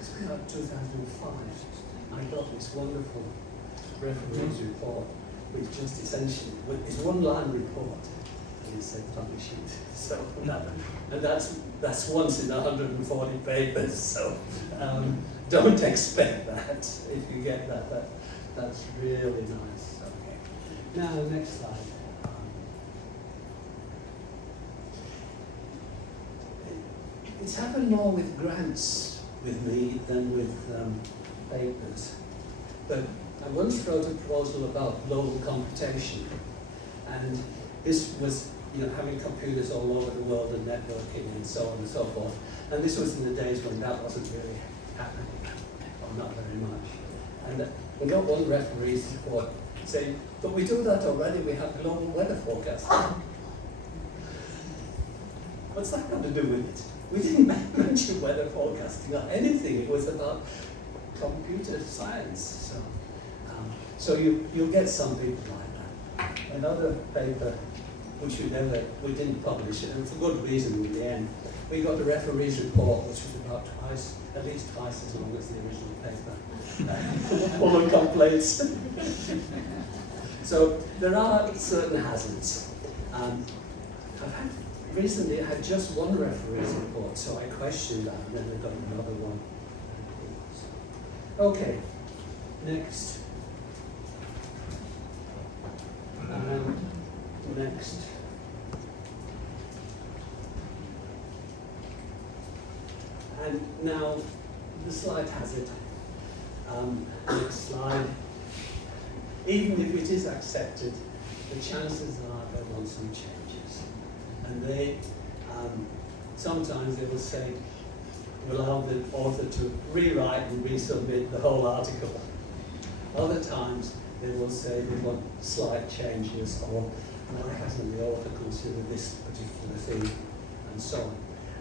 It's about 2005. I got this wonderful referee's report, which just essentially, it's one line report, and said publish it. So that's once in 140 papers. So don't expect that. If you get that, that's really nice. Okay. Now next slide. It's happened more with grants with me than with papers. But I once wrote a proposal about global computation, and this was, you know, having computers all over the world and networking and so on and so forth. And this was in the days when that wasn't really happening, or not very much. And we got one referee's report saying, but we do that already, we have global weather forecasting. What's that got to do with it? We didn't mention weather forecasting or anything. It was about computer science. So you'll get some people like that. Another paper, which we didn't publish, and for good reason in the end. We got a referee's report, which was about at least twice as long as the original paper, full of complaints. So there are certain hazards. Recently I had just one referee's report, so I questioned that, and then I got another one. Okay, next. Next. And now the slide has it. Next slide. Even if it is accepted, the chances are there want some changes. And they, sometimes they will say, we'll allow the author to rewrite and resubmit the whole article. Other times they will say they want slight changes, or why hasn't the author considered this particular thing, and so on.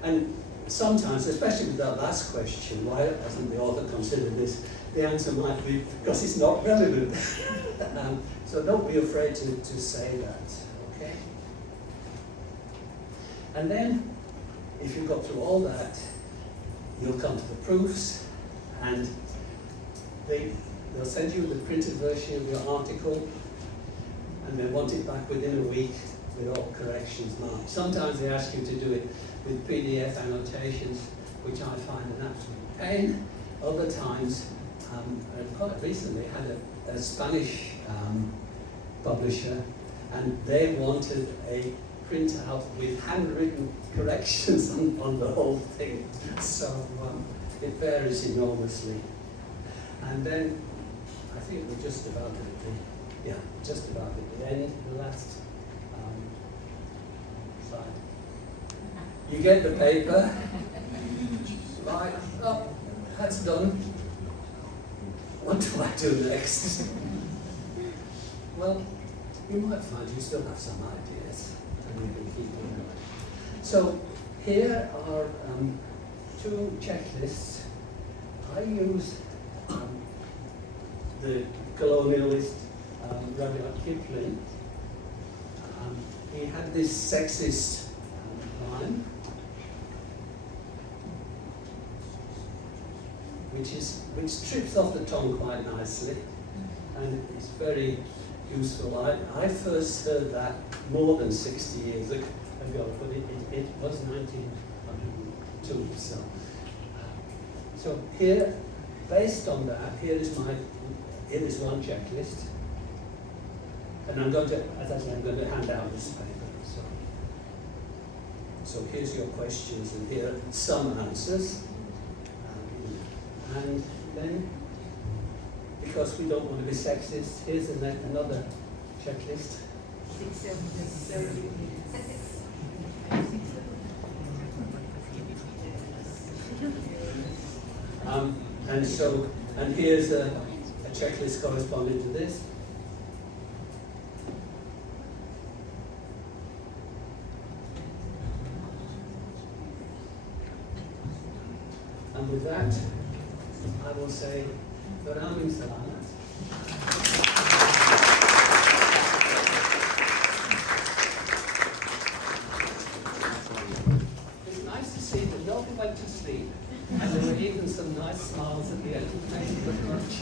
And sometimes, especially with that last question, why hasn't the author considered this, the answer might be because it's not relevant. So don't be afraid to say that, okay? And then, if you've got through all that, you'll come to the proofs, and they'll send you the printed version of your article, and they want it back within a week with all corrections marked. Sometimes they ask you to do it with PDF annotations, which I find an absolute pain. Other times, and quite recently had a Spanish publisher, and they wanted a printout with handwritten corrections on the whole thing. So it varies enormously. And then I think we're just about at the end, the last slide. You get the paper, right, oh, that's done. What do I do next? Well, you might find you still have some ideas, and you can keep on going. So here are two checklists. I use the colonialist Rudyard Kipling. He had this sexist line, which trips off the tongue quite nicely, and it's very useful. I first heard that more than 60 years ago, but it was 1902. So here, based on that, here is one checklist, and I'm going to, as I said, I'm going to hand out this paper. So here's your questions, and here are some answers. And then, because we don't want to be sexist, here's another checklist. And here's a checklist corresponding to this. And with that, I will say, Maraming salamat. It's nice to see that nobody went to sleep, and there were even some nice smiles at the end. Thank you very much.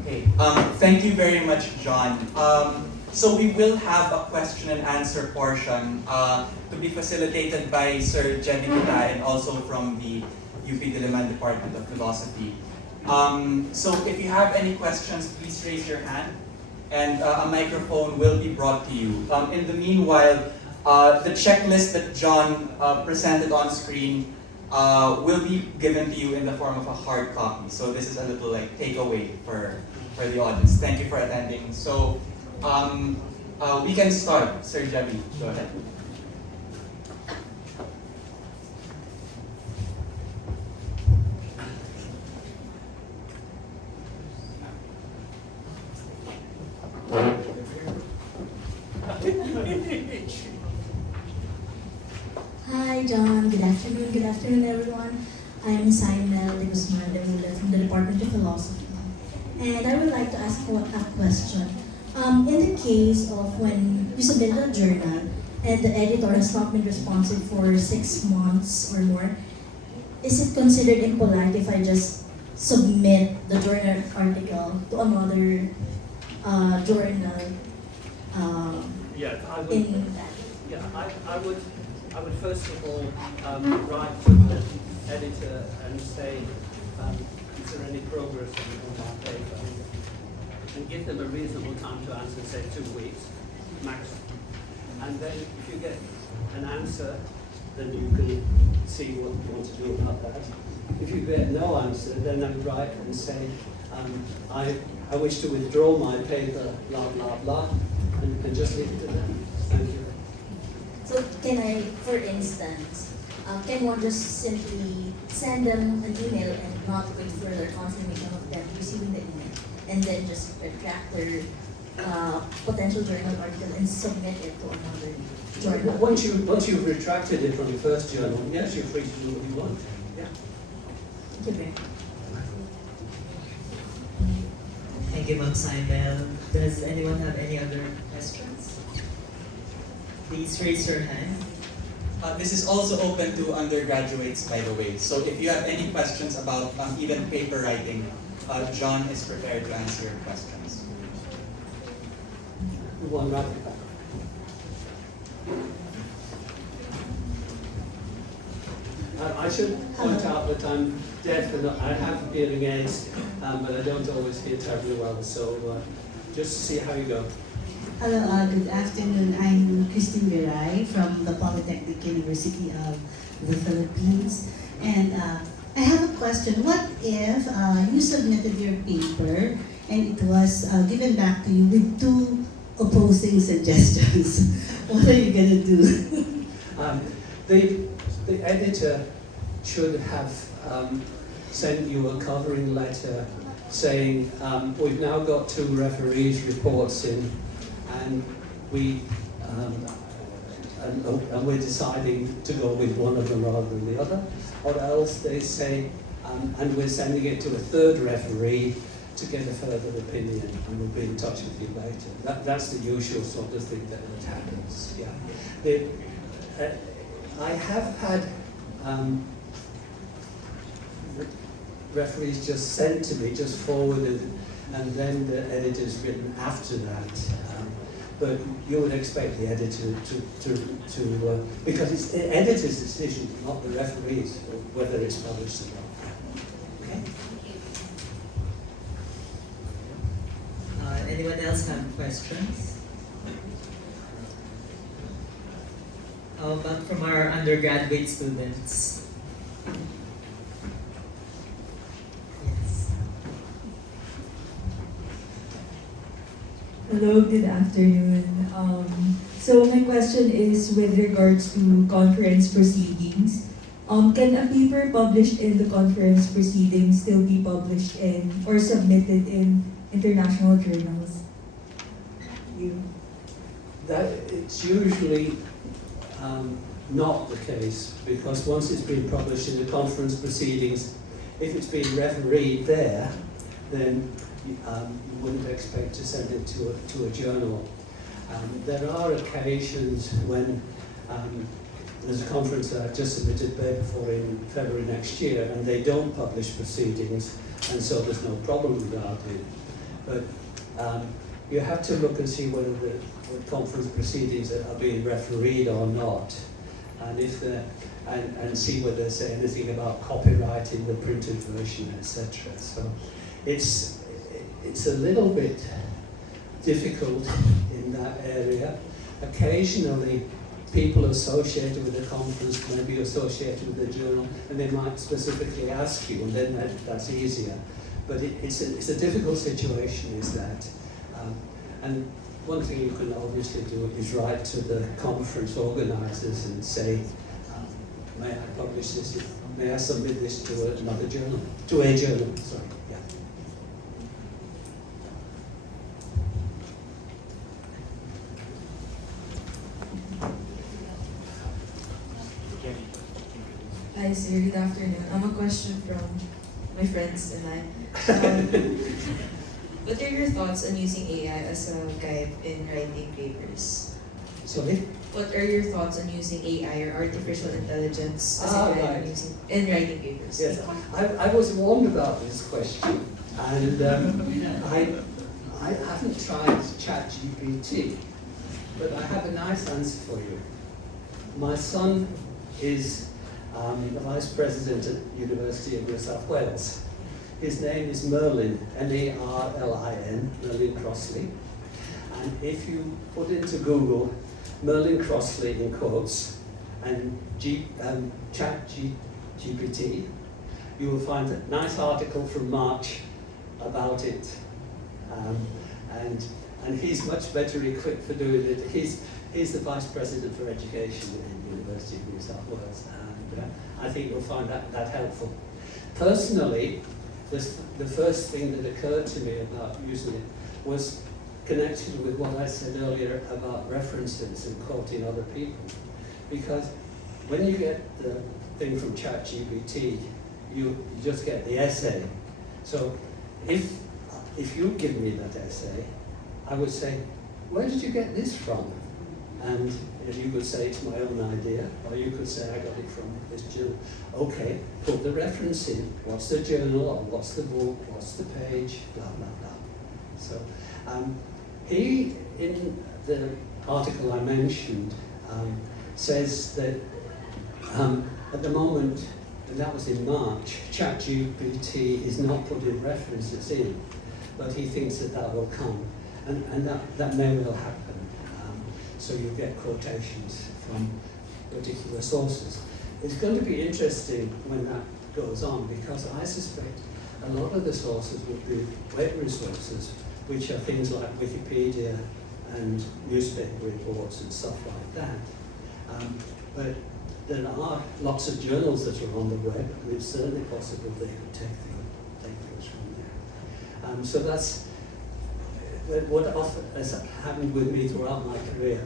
Okay. Thank you very much, John. So we will have a question and answer portion to be facilitated by Sir Jenny Kita and also from the UP Diliman Department of Philosophy. So if you have any questions, please raise your hand and a microphone will be brought to you. In the meanwhile, the checklist that John presented on screen will be given to you in the form of a hard copy. So this is a little like takeaway for the audience. Thank you for attending. So we can start. Sir Javi, go ahead. Hi John, good afternoon everyone. I am Saimel de Guzman de Mula from the Department of Philosophy. And I would like to ask a question. In the case of when you submit a journal and the editor has not been responsive for 6 months or more, is it considered impolite if I just submit the journal article to another journal Yeah, I would. in that? Yeah, I would first of all write to the editor and say, is there any progress on my paper? And give them a reasonable time to answer, say 2 weeks, max. And then if you get an answer, then you can see what you want to do about that. If you get no answer, then I would write and say, I wish to withdraw my paper, blah, blah, blah, and just leave it at that. Thank you. So can I, for instance, can one just simply send them an email and not wait for their confirmation of them receiving the email, and then just retract their potential journal article and submit it to another journal? Once you've retracted it from the first journal, yes, you're free to do what you want. Yeah. Thank you very much. Thank you, Ma'am Saimel. Does anyone have any other questions? Please raise your hand. This is also open to undergraduates, by the way. So if you have any questions about even paper writing, John is prepared to answer your questions. One right back. I should point out that I'm deaf and I have hearing aids, but I don't always hear terribly well. So just to see how you go. Hello, good afternoon. I'm Christine Viray from the Polytechnic University of the Philippines. And I have a question. What if you submitted your paper and it was given back to you with 2 opposing suggestions? What are you going to do? The editor should have sent you a covering letter saying, we've now got 2 referees' reports in, and we're deciding to go with one of them rather than the other. Or else they say, and we're sending it to a 3rd referee to get a further opinion, and we'll be in touch with you later. That's the usual sort of thing that happens. Yeah. I have had referees just sent to me, just forwarded, and then the editor's written after that. But you would expect the editor to because it's the editor's decision, not the referee's, whether it's published or not. Okay. Anyone else have questions? How about from our undergraduate students? Yes. Hello, good afternoon. So my question is with regards to conference proceedings. Can a paper published in the conference proceedings still be published in or submitted in international journals? That it's usually not the case, because once it's been published in the conference proceedings, if it's been refereed there, then you wouldn't expect to send it to a journal. There are occasions when there's a conference that I've just submitted paper for in February next year, and they don't publish proceedings, and so there's no problem about it. But you have to look and see whether the conference proceedings are being refereed or not, and if and see whether they say anything about copyrighting the printed version, etc. So it's a little bit difficult in that area. Occasionally, people associated with the conference may be associated with the journal, and they might specifically ask you, and then that's easier. But it's a difficult situation, is that. And one thing you can obviously do is write to the conference organisers and say, may I publish this? May I submit this to another journal? To a journal, sorry. Yeah. Hi, sir. Good afternoon. A question from my friends and I. What are your thoughts on using AI as a guide in writing papers? Sorry? What are your thoughts on using AI or artificial intelligence as a guide in writing papers? Yes, I was warned about this question, and I haven't tried ChatGPT, but I have a nice answer for you. My son is the Vice President at University of New South Wales. His name is Merlin, M-E-R-L-I-N, Merlin Crossley. And if you put into Google Merlin Crossley in quotes and ChatGPT, you will find a nice article from March about it. And he's much better equipped for doing it. He's the Vice President for Education in the University of New South Wales, and I think you'll find that helpful. Personally, the first thing that occurred to me about using it was connected with what I said earlier about references and quoting other people. Because when you get the thing from ChatGPT, you just get the essay. So if you give me that essay, I would say, where did you get this from? And you could say it's my own idea, or you could say I got it from this journal. Okay, put the reference in. What's the journal, or what's the book, what's the page, blah, blah, blah. So he, in the article I mentioned, says that at the moment, and that was in March, ChatGPT is not putting references in, but he thinks that will come, and that may well happen. So you get quotations from particular sources. It's going to be interesting when that goes on, because I suspect a lot of the sources will be web resources, which are things like Wikipedia and newspaper reports and stuff like that. But there are lots of journals that are on the web, and it's certainly possible they could take things from there. So that's what often has happened with me throughout my career.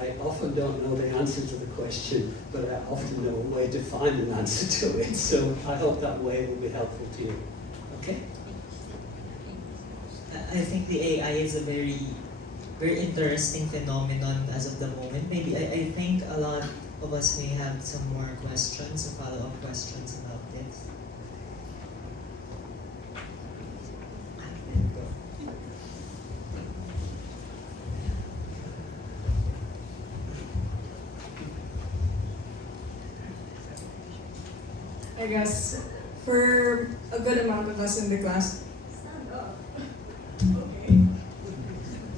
I often don't know the answer to the question, but I often know a way to find an answer to it. So I hope that way will be helpful to you. Okay? I think the AI is a very, very interesting phenomenon as of the moment. Maybe I think a lot of us may have some more questions or follow-up questions about this. I guess for a good amount of us in the class. Stand up. Okay.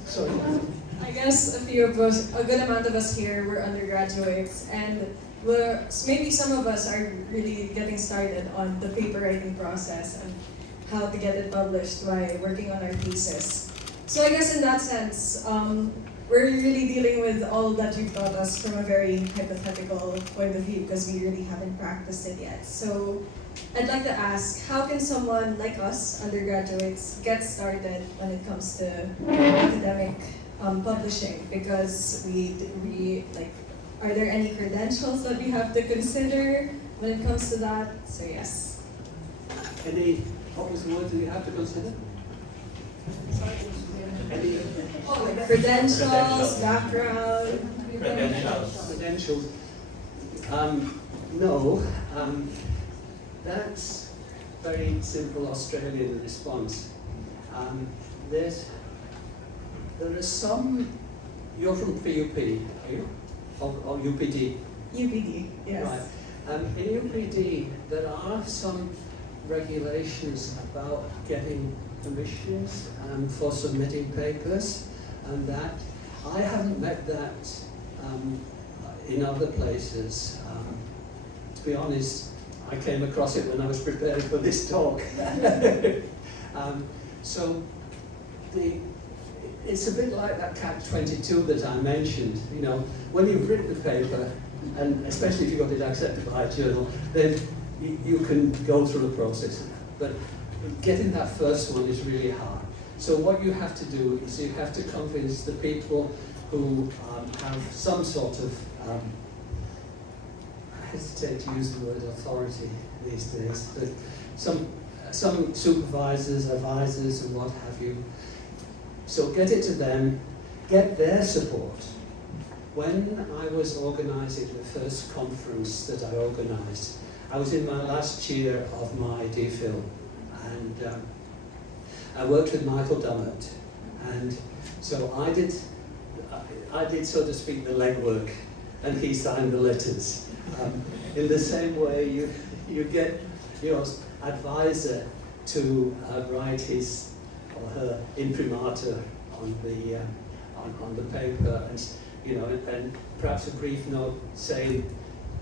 Sorry. I guess a good amount of us here were undergraduates, and maybe some of us are really getting started on the paper writing process and how to get it published by working on our thesis. So I guess in that sense, we're really dealing with all that you've taught us from a very hypothetical point of view, because we really haven't practiced it yet. So I'd like to ask, how can someone like us, undergraduates, get started when it comes to academic publishing? Because are there any credentials that we have to consider when it comes to that? So yes. What was the word that you have to consider? Like credentials, background. Credentials. No. That's very simple Australian response. there are some. You're from PUP, are you? Or UPD? UPD, yes. Right. In UPD, there are some regulations about getting permissions for submitting papers, and that I haven't met that in other places. To be honest, I came across it when I was preparing for this talk. So it's a bit like that catch-22 that I mentioned. You know, when you've written the paper, and especially if you got it accepted by a journal, then you can go through the process. But getting that first one is really hard. So what you have to do is you have to convince the people who have some sort of, I hesitate to use the word authority these days, but some supervisors, advisors, and what have you. So get it to them, get their support. When I was organising the first conference that I organised, I was in my last year of my DPhil, and I worked with Michael Dummett, and so I did, so to speak, the legwork, and he signed the letters. In the same way, you get your advisor to write his or her imprimatur on the paper, and and perhaps a brief note saying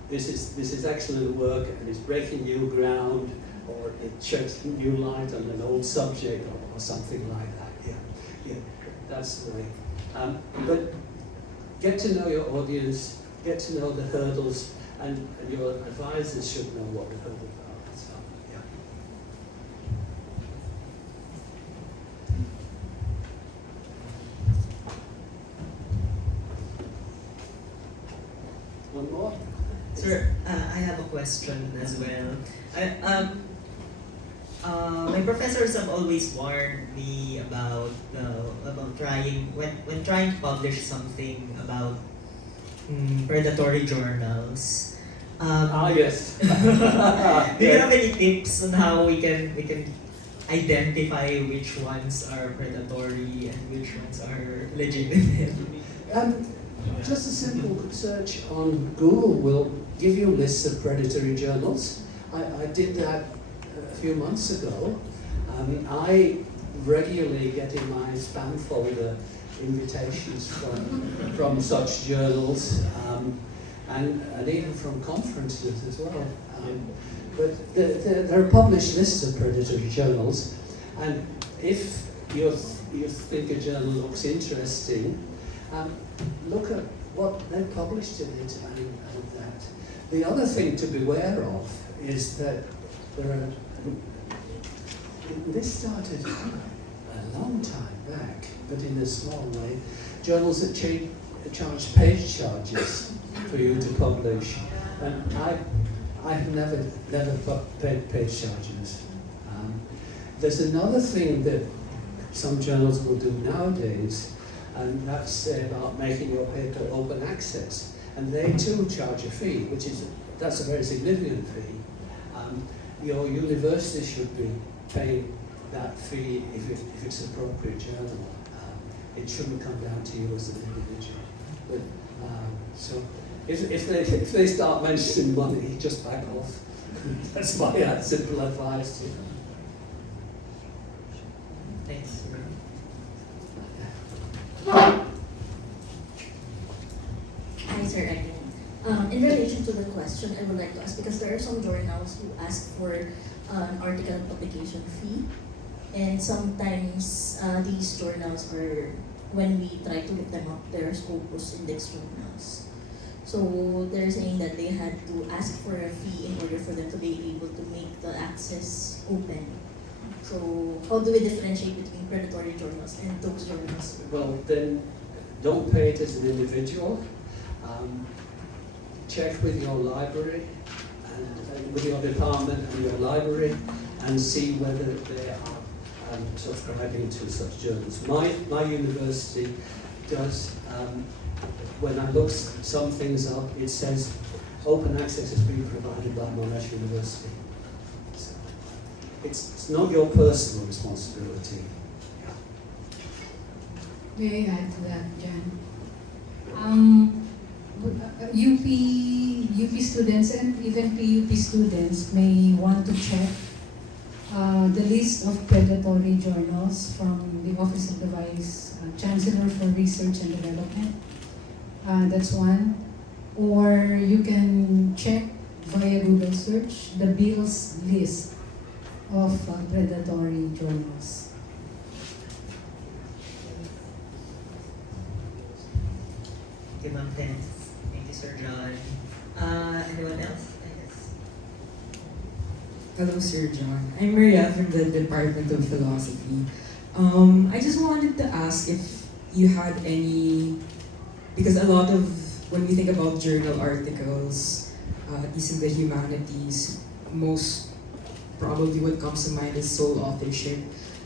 this is excellent work and it's breaking new ground, or it sheds new light on an old subject, or something like that. Yeah, that's the way. But get to know your audience, get to know the hurdles, and your advisors should know what the hurdles are. So, yeah. One more? Sir, I have a question as well. My professors have always warned me about trying when trying to publish something about predatory journals. Yes. Do you have any tips on how we can identify which ones are predatory and which ones are legitimate? Just a simple search on Google will give you lists of predatory journals. I did that a few months ago. I regularly get in my spam folder invitations from such journals, and even from conferences as well. But there are published lists of predatory journals, and if you think a journal looks interesting, look at what they published in it and that. The other thing to beware of is that there are, this started a long time back, but in a small way, journals that charge page charges for you to publish. And I have never paid page charges. There's another thing that some journals will do nowadays, and that's about making your paper open access. And they too charge a fee, that's a very significant fee. Your university should be paying that fee if it's an appropriate journal. It shouldn't come down to you as an individual. But, so if they start mentioning money, just back off. That's my simple advice to you. Thanks. Hi, Sir Edwin. In relation to the question, I would like to ask, because there are some journals who ask for an article publication fee, and sometimes these journals are, when we try to look them up, they're Scopus index journals. So they're saying that they had to ask for a fee in order for them to be able to make the access open. So how do we differentiate between predatory journals and those journals? Well, then don't pay it as an individual. Check with your library and with your department and your library and see whether they are subscribing to such journals. My university does, when I look some things up, it says open access is being provided by Monash University. So it's not your personal responsibility. Yeah. May I add to that, Jan? UP students and even PUP students may want to check the list of predatory journals from the Office of the Vice Chancellor for Research and Development. That's one. Or you can check via Google search the Bill's list of predatory journals. Thank you, Ma'am Pence. Thank you, Sir John. Anyone else? I guess. Hello, Sir John. I'm Maria from the Department of Philosophy. I just wanted to ask if you had any, because a lot of, when we think about journal articles, at least in the humanities, most probably what comes to mind is sole authorship.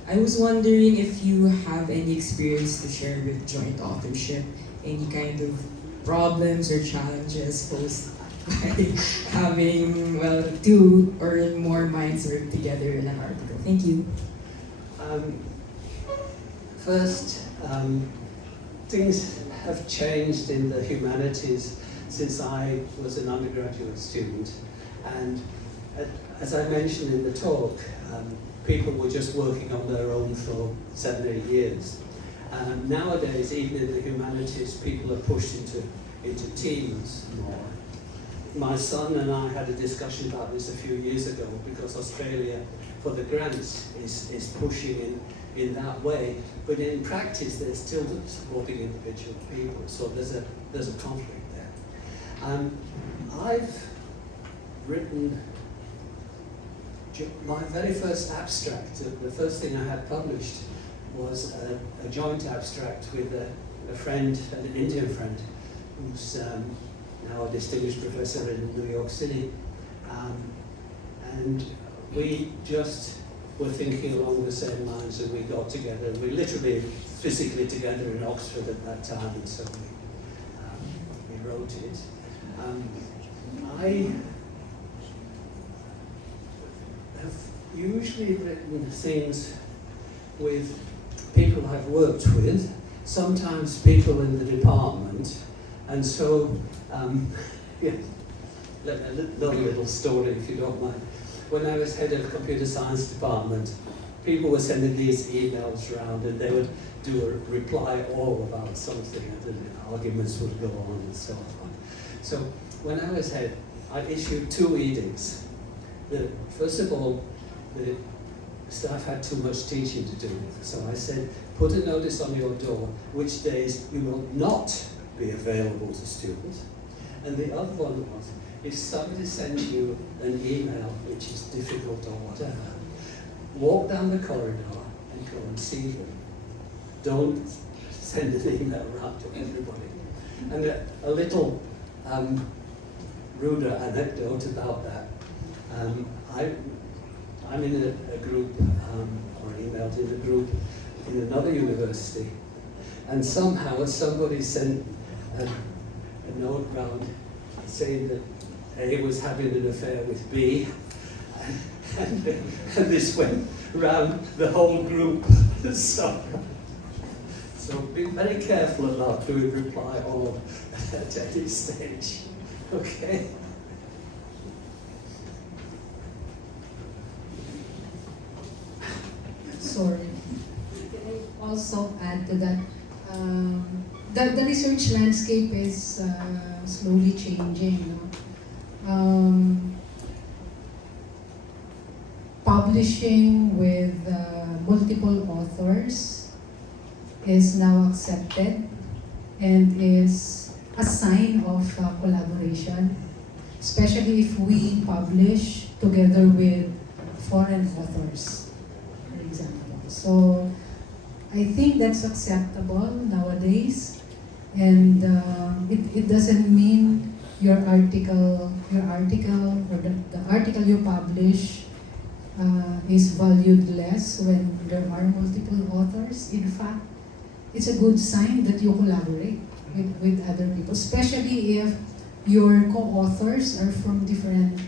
I was wondering if you have any experience to share with joint authorship, any kind of problems or challenges posed by having, well, two or more minds work together in an article. Thank you. First, things have changed in the humanities since I was an undergraduate student, and as I mentioned in the talk, people were just working on their own for 7 or 8 years. Nowadays, even in the humanities, people are pushed into teams more. My son and I had a discussion about this a few years ago because Australia, for the grants, is pushing in that way, but in practice they're still supporting individual people, so there's a conflict there. I've written my very first abstract. The first thing I had published was a joint abstract with a friend, an Indian friend, who's now a distinguished professor in New York City, and we just were thinking along the same lines, and we got together. We literally physically together in Oxford at that time, and so we wrote it. I have usually written things with people I've worked with, sometimes people in the department, and so, yeah, another little story if you don't mind. When I was head of computer science department, people were sending these emails around and they would do a reply all about something and the arguments would go on and so on. So when I was head, I issued 2 edicts. First of all, the staff had too much teaching to do, so I said, put a notice on your door which days you will not be available to students. And the other one was, if somebody sends you an email which is difficult or whatever, walk down the corridor and go and see them. Don't send an email around to everybody. And a little ruder anecdote about that. I'm in a group, or emailed in a group in another university, and somehow somebody sent a note round saying that A was having an affair with B, and this went around the whole group. So be very careful about doing reply all at any stage, okay? Sorry. Can I also add to that? The research landscape is slowly changing. Publishing with multiple authors is now accepted and is a sign of collaboration, especially if we publish together with foreign authors, for example. So I think that's acceptable nowadays, and it doesn't mean your article or the article you publish is valued less when there are multiple authors. In fact, it's a good sign that you collaborate with other people, especially if your co-authors are from different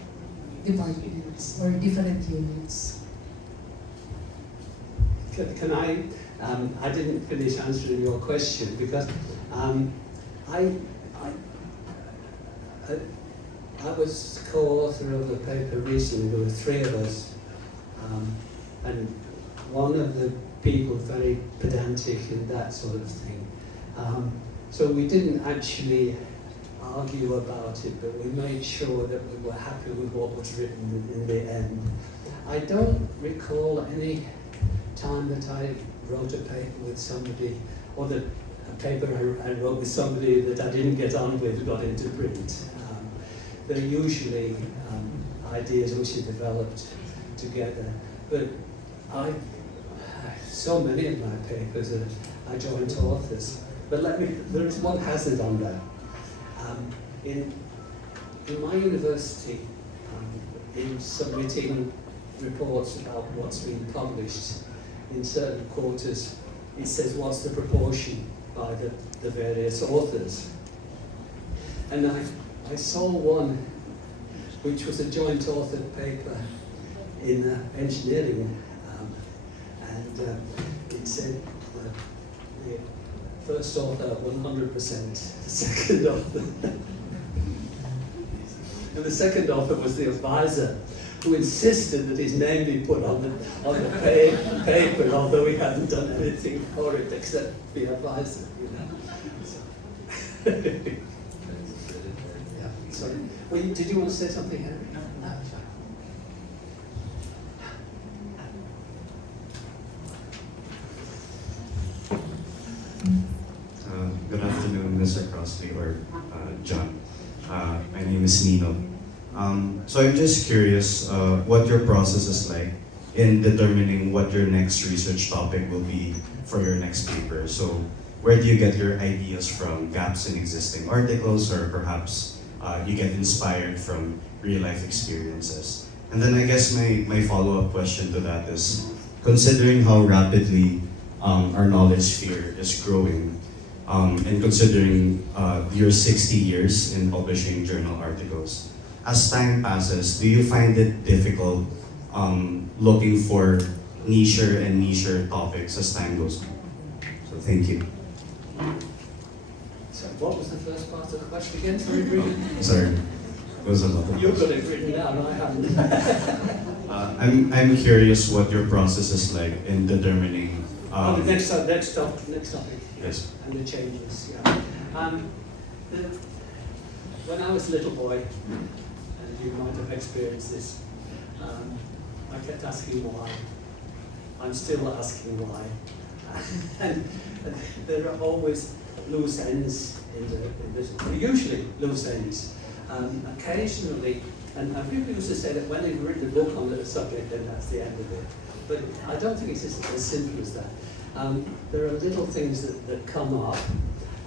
departments or different units. Can I I didn't finish answering your question because I was co-author of a paper recently. There were 3 of us, and one of the people very pedantic and that sort of thing. So we didn't actually argue about it, but we made sure that we were happy with what was written in the end. I don't recall any time that I wrote a paper with somebody, or that a paper I wrote with somebody that I didn't get on with got into print. They're usually ideas which are developed together, but so many of my papers are joint authors. But there is one hazard on that. In my university, in submitting reports about what's been published in certain quarters, it says what's the proportion by the various authors. And I saw one which was a joint authored paper in engineering, and it said the first author 100%, the second author. And the second author was the advisor, who insisted that his name be put on the paper, although he hadn't done anything for it except the advisor. You know? So. Yeah, sorry. Well, did you want to say something, Henry? No. Good afternoon, Mr. Crossley or John. My name is Nino. So I'm just curious what your process is like in determining what your next research topic will be for your next paper. So where do you get your ideas from? Gaps in existing articles, or perhaps you get inspired from real life experiences? And then I guess my follow-up question to that is, considering how rapidly our knowledge sphere is growing, and considering your 60 years in publishing journal articles, as time passes, do you find it difficult looking for nicher and nicher topics as time goes on? So thank you. So what was the first part of the question again? Sorry, Brian. Sorry, it was a lot of You've got it written down, I haven't. I'm curious what your process is like in determining. The next topic. Yes. And the changes. Yeah. When I was a little boy, and you might have experienced this, I kept asking why. I'm still asking why. and there are always loose ends in this. Usually loose ends. Occasionally, and people used to say that when they've written a book on the subject, then that's the end of it. But I don't think it's as simple as that. There are little things that come up,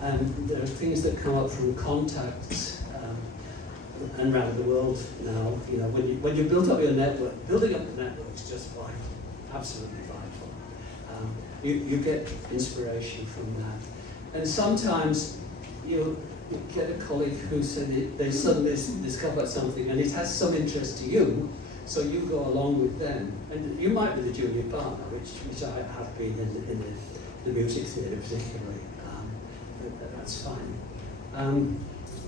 and there are things that come up from contacts and around the world now. You know, when you build up your network, building up the network is just vital, absolutely vital. You get inspiration from that, and sometimes you get a colleague who said they suddenly discovered something, and it has some interest to you. So you go along with them, and you might be the junior partner, which I have been in the music theatre particularly. That's fine.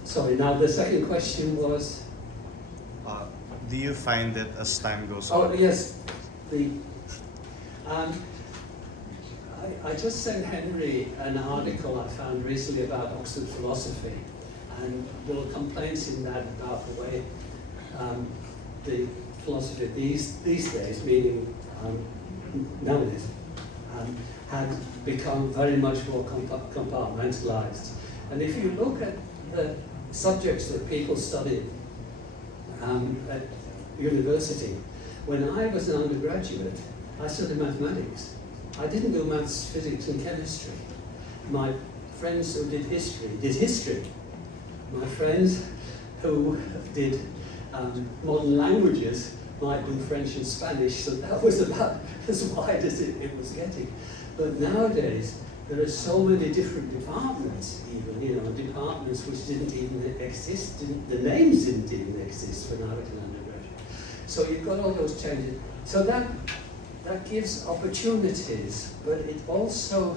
Sorry. Now the second question was. Do you find that as time goes on? Oh yes, I just sent Henry an article I found recently about Oxford philosophy, and there were complaints in that about the way the philosophy these days, meaning nowadays, had become very much more compartmentalized. And if you look at the subjects that people study at university, when I was an undergraduate, I studied mathematics. I didn't do maths, physics, and chemistry. My friends who did history. My friends who did modern languages might do French and Spanish, so that was about as wide as it was getting. But nowadays, there are so many different departments, even, departments which didn't even exist, the names didn't even exist when I was an undergraduate. So you've got all those changes. So that that gives opportunities, but it also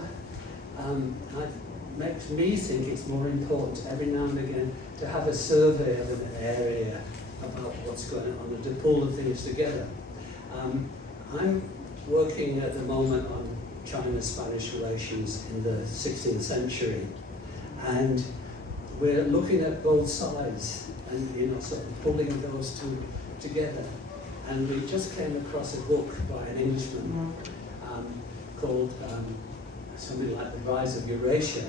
makes me think it's more important every now and again to have a survey of an area about what's going on and to pull the things together. I'm working at the moment on China-Spanish relations in the 16th century, and we're looking at both sides and sort of pulling those two together. And we just came across a book by an Englishman called something like The Rise of Eurasia,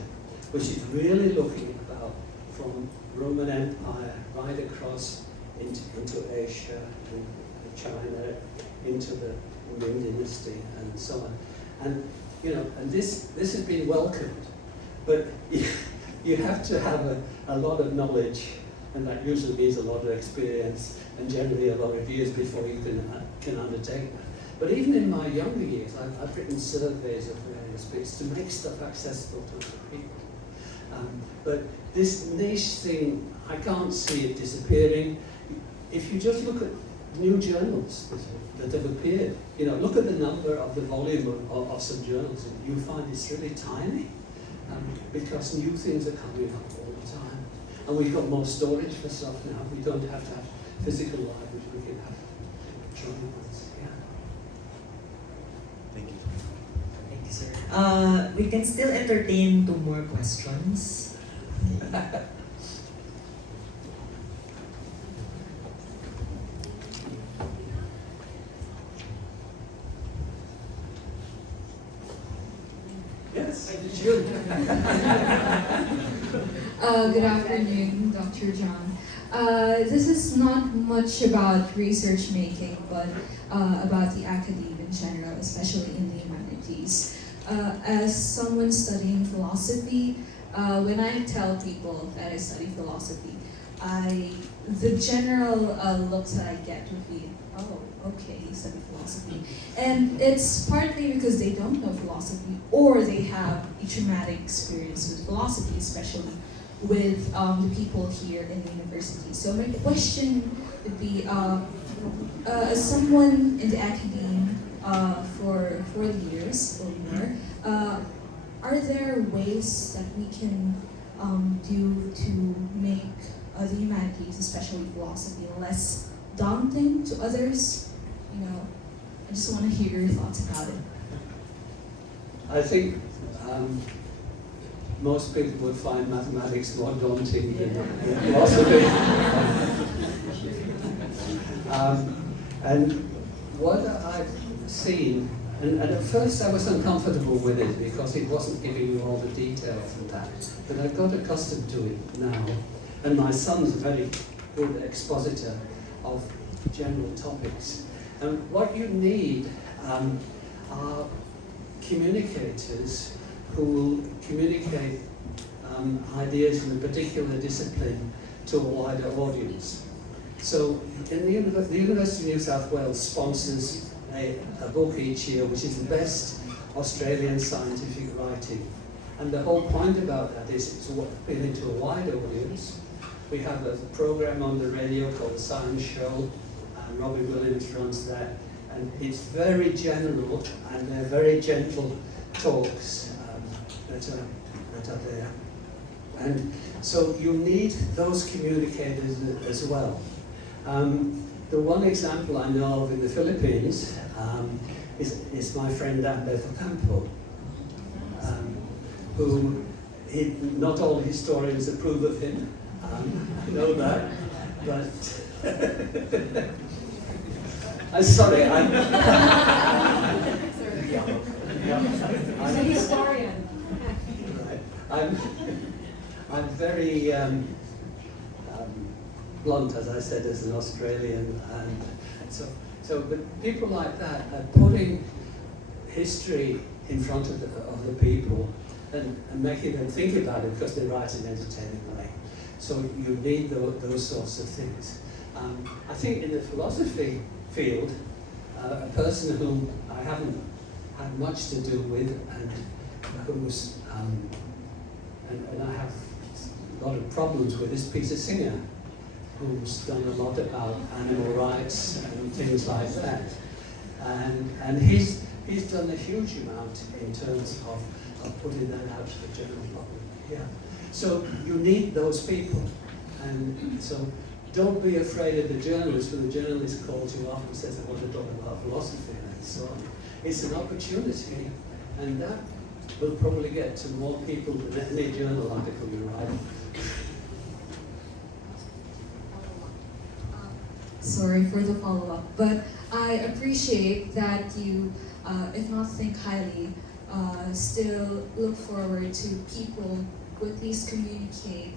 which is really looking about from Roman Empire right across into Asia and China, into the Ming Dynasty and so on. And and this has been welcomed, but you have to have a lot of knowledge, and that usually means a lot of experience and generally a lot of years before you can undertake that. But even in my younger years, I've written surveys of various bits to make stuff accessible to other people. But this niche thing, I can't see it disappearing. If you just look at new journals that have appeared, look at the number of the volume of some journals, and you find it's really tiny, because new things are coming up all the time. And we've got more storage for stuff now. We don't have to have physical libraries, we can have electronic ones. Yeah. Thank you. Thank you, sir. We can still entertain 2 more questions. Yes, sure. Good afternoon, Dr. John. This is not much about research making, but about the academe in general, especially in the humanities. As someone studying philosophy, when I tell people that I study philosophy, the general looks that I get would be, oh, okay, you study philosophy. And it's partly because they don't know philosophy, or they have a traumatic experience with philosophy, especially with the people here in the university. So my question would be, as someone in the academe for 40 years or more, are there ways that we can do to make the humanities, especially philosophy, less daunting to others? I just want to hear your thoughts about it. I think most people would find mathematics more daunting than philosophy. And what I've seen, and at first I was uncomfortable with it because it wasn't giving you all the details and that, but I've got accustomed to it now. And my son's a very good expositor of general topics. And what you need are communicators who will communicate ideas in a particular discipline to a wider audience. So in the University of New South Wales sponsors a book each year which is the best Australian scientific writing. And the whole point about that is to appeal to a wider audience. We have a program on the radio called The Science Show, and Robin Williams runs that. And it's very general, and they're very gentle talks that are there. And so you need those communicators as well. The one example I know of in the Philippines is my friend Ruth Ocampo, who not all historians approve of him. I know that, but I'm sorry. I'm He's a historian. I'm very blunt, as I said, as an Australian, and so. But people like that are putting history in front of the people and making them think about it because they write in an entertaining way. So you need those sorts of things. I think in the philosophy field, a person whom I haven't had much to do with, and who's and I have a lot of problems with, is Peter Singer, who's done a lot about animal rights and things like that. And he's done a huge amount in terms of putting that out to the general public. Yeah. So you need those people. And so don't be afraid of the journalist when the journalist calls you up and says, I want to talk about philosophy and so on. It's an opportunity, and that will probably get to more people than any journal article you write. Sorry for the follow-up, but I appreciate that you, if not think highly, still look forward to people who at least communicate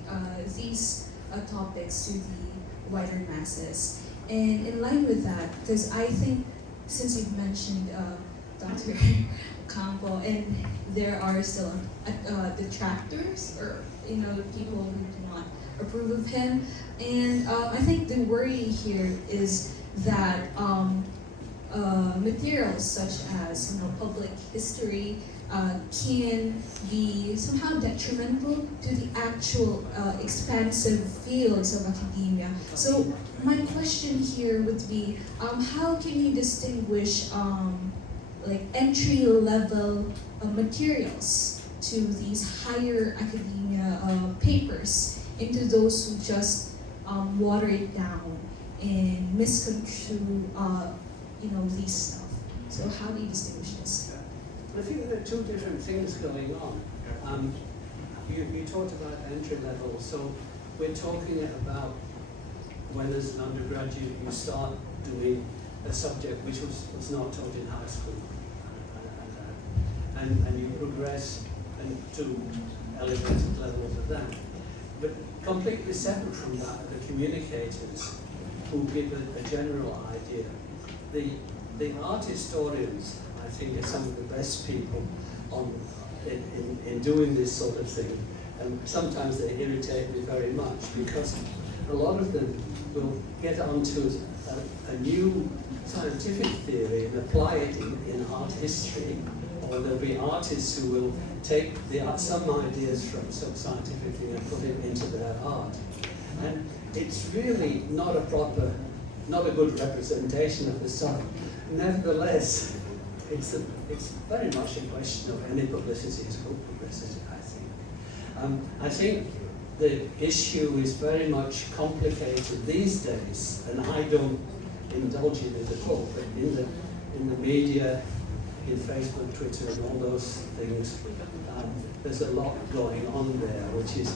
these topics to the wider masses. And in line with that, because I think, since you've mentioned Dr. Ocampo, and there are still detractors, or people who do not approve of him, and I think the worry here is that materials such as public history can be somehow detrimental to the actual expansive fields of academia. So my question here would be, how can you distinguish like entry-level materials to these higher academia papers into those who just water it down and misconstrue these stuff? So how do you distinguish this? I think there are two different things going on. You talked about entry level, so we're talking about when as an undergraduate you start doing a subject which was not taught in high school, and you progress to elevated levels of that. But completely separate from that are the communicators who give a general idea. The art historians, I think, are some of the best people in doing this sort of thing. And sometimes they irritate me very much because a lot of them will get onto a new scientific theory and apply it in art history, or there'll be artists who will take some ideas from some scientific thing and put it into their art. And it's really not a good representation of the stuff. Nevertheless, it's very much a question of any publicity is good publicity, I think. I think the issue is very much complicated these days, and I don't indulge in it at all, but in the media, in Facebook, Twitter, and all those things, there's a lot going on there, which is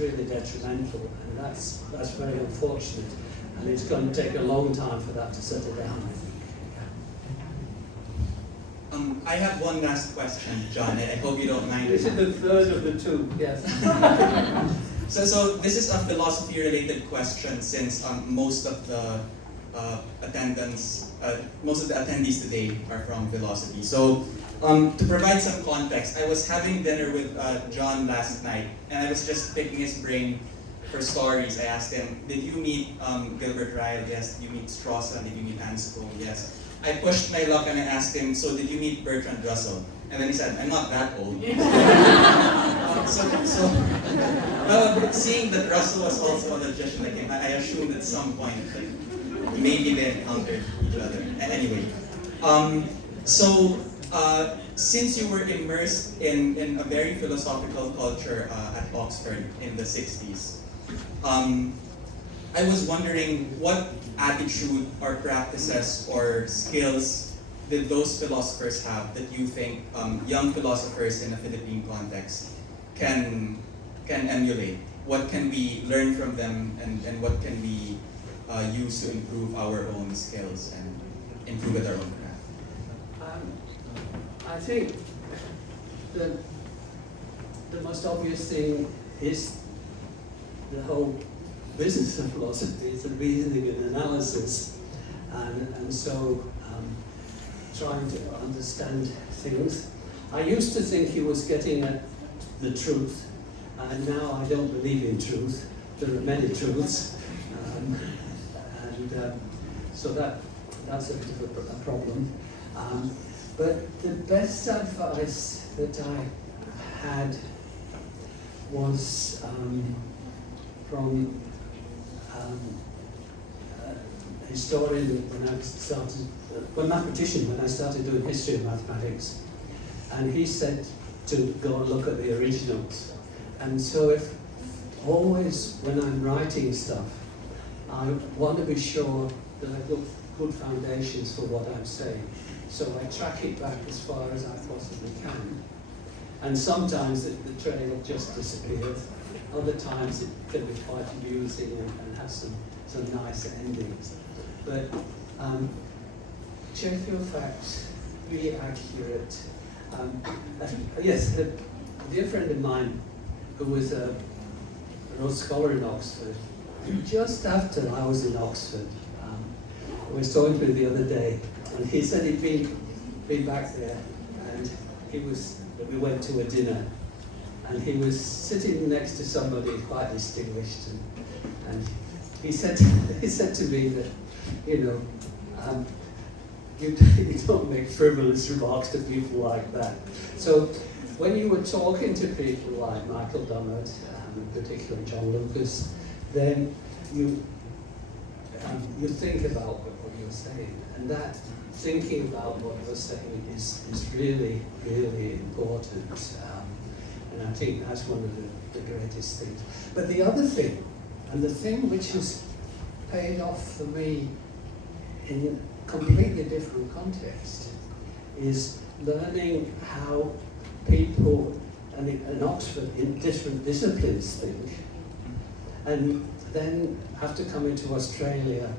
really detrimental, and that's very unfortunate, and it's going to take a long time for that to settle down. I have one last question, John, and I hope you don't mind. This is the third of the two, yes. So this is a philosophy-related question, since most of the attendees today are from philosophy. So to provide some context, I was having dinner with John last night, and I was just picking his brain for stories. I asked him, did you meet Gilbert Ryle? Yes. Did you meet Strawson? Did you meet Anscombe? Yes. I pushed my luck and I asked him, so did you meet Bertrand Russell? And then he said, I'm not that old. But seeing that Russell was also a logician like him, I assumed at some point that maybe they encountered each other. And anyway, since you were immersed in a very philosophical culture at Oxford in the 60s, I was wondering what attitude or practices or skills did those philosophers have that you think young philosophers in a Philippine context can emulate? What can we learn from them, and what can we use to improve our own skills and improve at our own craft? I think the most obvious thing is the whole business of philosophy is the reasoning and analysis, and so trying to understand things. I used to think he was getting at the truth, and now I don't believe in truth. There are many truths, so that's a bit of a problem. But the best advice that I had was from historian when I started, well, mathematician when I started doing history of mathematics, and he said to go and look at the originals. And so if always when I'm writing stuff, I want to be sure that I've got good foundations for what I'm saying. So I track it back as far as I possibly can. And sometimes the trail just disappears. Other times it can be quite amusing and have some nice endings. But check your facts, be accurate. Yes, a dear friend of mine who was an old scholar in Oxford, just after I was in Oxford, I was talking to him the other day, and he said he'd been back there, and we went to a dinner, and he was sitting next to somebody quite distinguished, and he said to me that, you don't make frivolous remarks to people like that. So when you were talking to people like Michael Dummett, in particular John Lucas, then you think about what you're saying, and that thinking about what you're saying is really, really important. And I think that's one of the greatest things. But the other thing, and the thing which has paid off for me in a completely different context, is learning how people in Oxford in different disciplines think. And then after coming to Australia,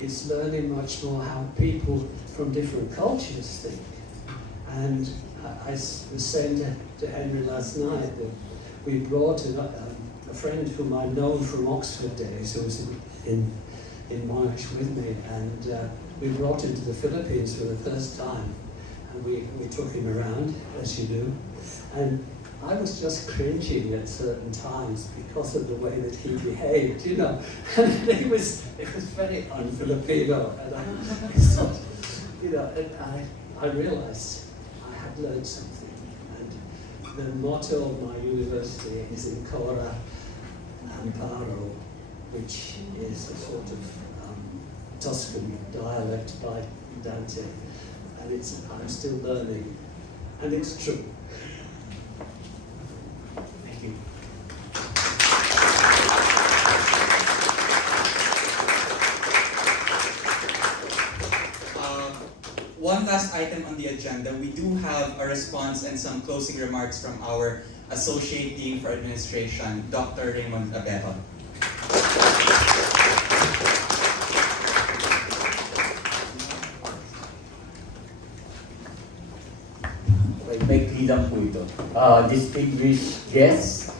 it's learning much more how people from different cultures think. And I was saying to Henry last night that we brought a friend whom I'd known from Oxford days, who was in Monash with me, and we brought him to the Philippines for the first time, and we took him around, as you do, and I was just cringing at certain times because of the way that he behaved, and it was very un-Filipino, and I thought, and I realized I had learned something, and the motto of my university is Ancora Amparo, which is a sort of Tuscan dialect by Dante, and I'm still learning, and it's true. Thank you. One last item on the agenda. We do have a response and some closing remarks from our Associate Dean for Administration, Dr. Raymond Abero. Maikli lang po ito. Distinguished guests,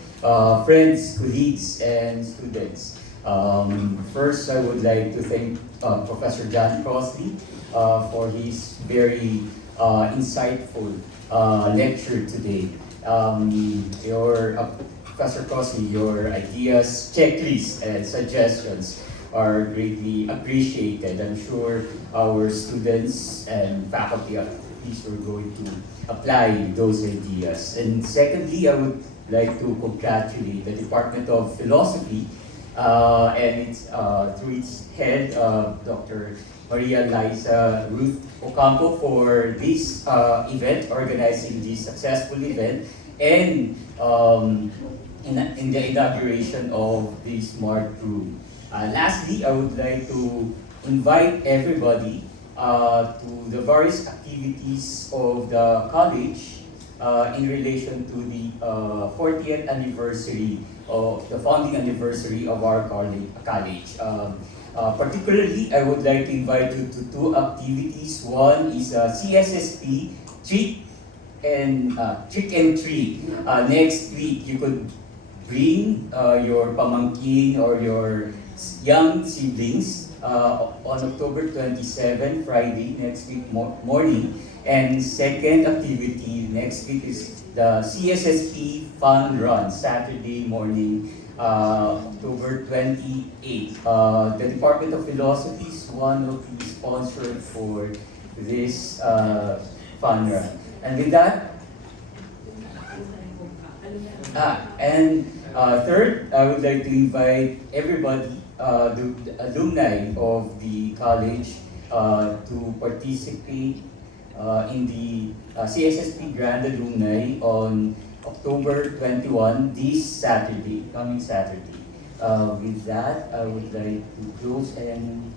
friends, colleagues, and students. First, I would like to thank Professor John Crossley for his very insightful lecture today. Professor Crossley, your ideas, checklists, and suggestions are greatly appreciated. I'm sure our students and faculty of these are going to apply those ideas. And secondly, I would like to congratulate the Department of Philosophy and through its head, Dr. Liza Ruth Ocampo, for this event, organizing this successful event, and in the inauguration of the Smart Room. Lastly, I would like to invite everybody to the various activities of the college in relation to the 40th anniversary of the founding anniversary of our college. Particularly, I would like to invite you to two activities. One is CSSP Trick and Treat. Next week, you could bring your pamangkin or your young siblings on October 27, Friday, next week morning. And second activity next week is the CSSP Fun Run, Saturday morning, October 28. The Department of Philosophy is one of the sponsors for this fun run. And with that, And third, I would like to invite everybody, the alumni of the college, to participate in the CSSP Grand Alumni on October 21, this Saturday, coming Saturday. With that, I would like to close and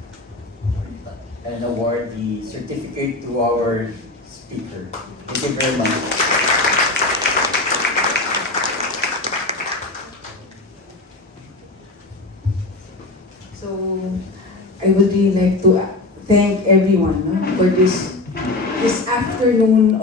award the certificate to our speaker. Thank you very much. So, I would really like to thank everyone for this afternoon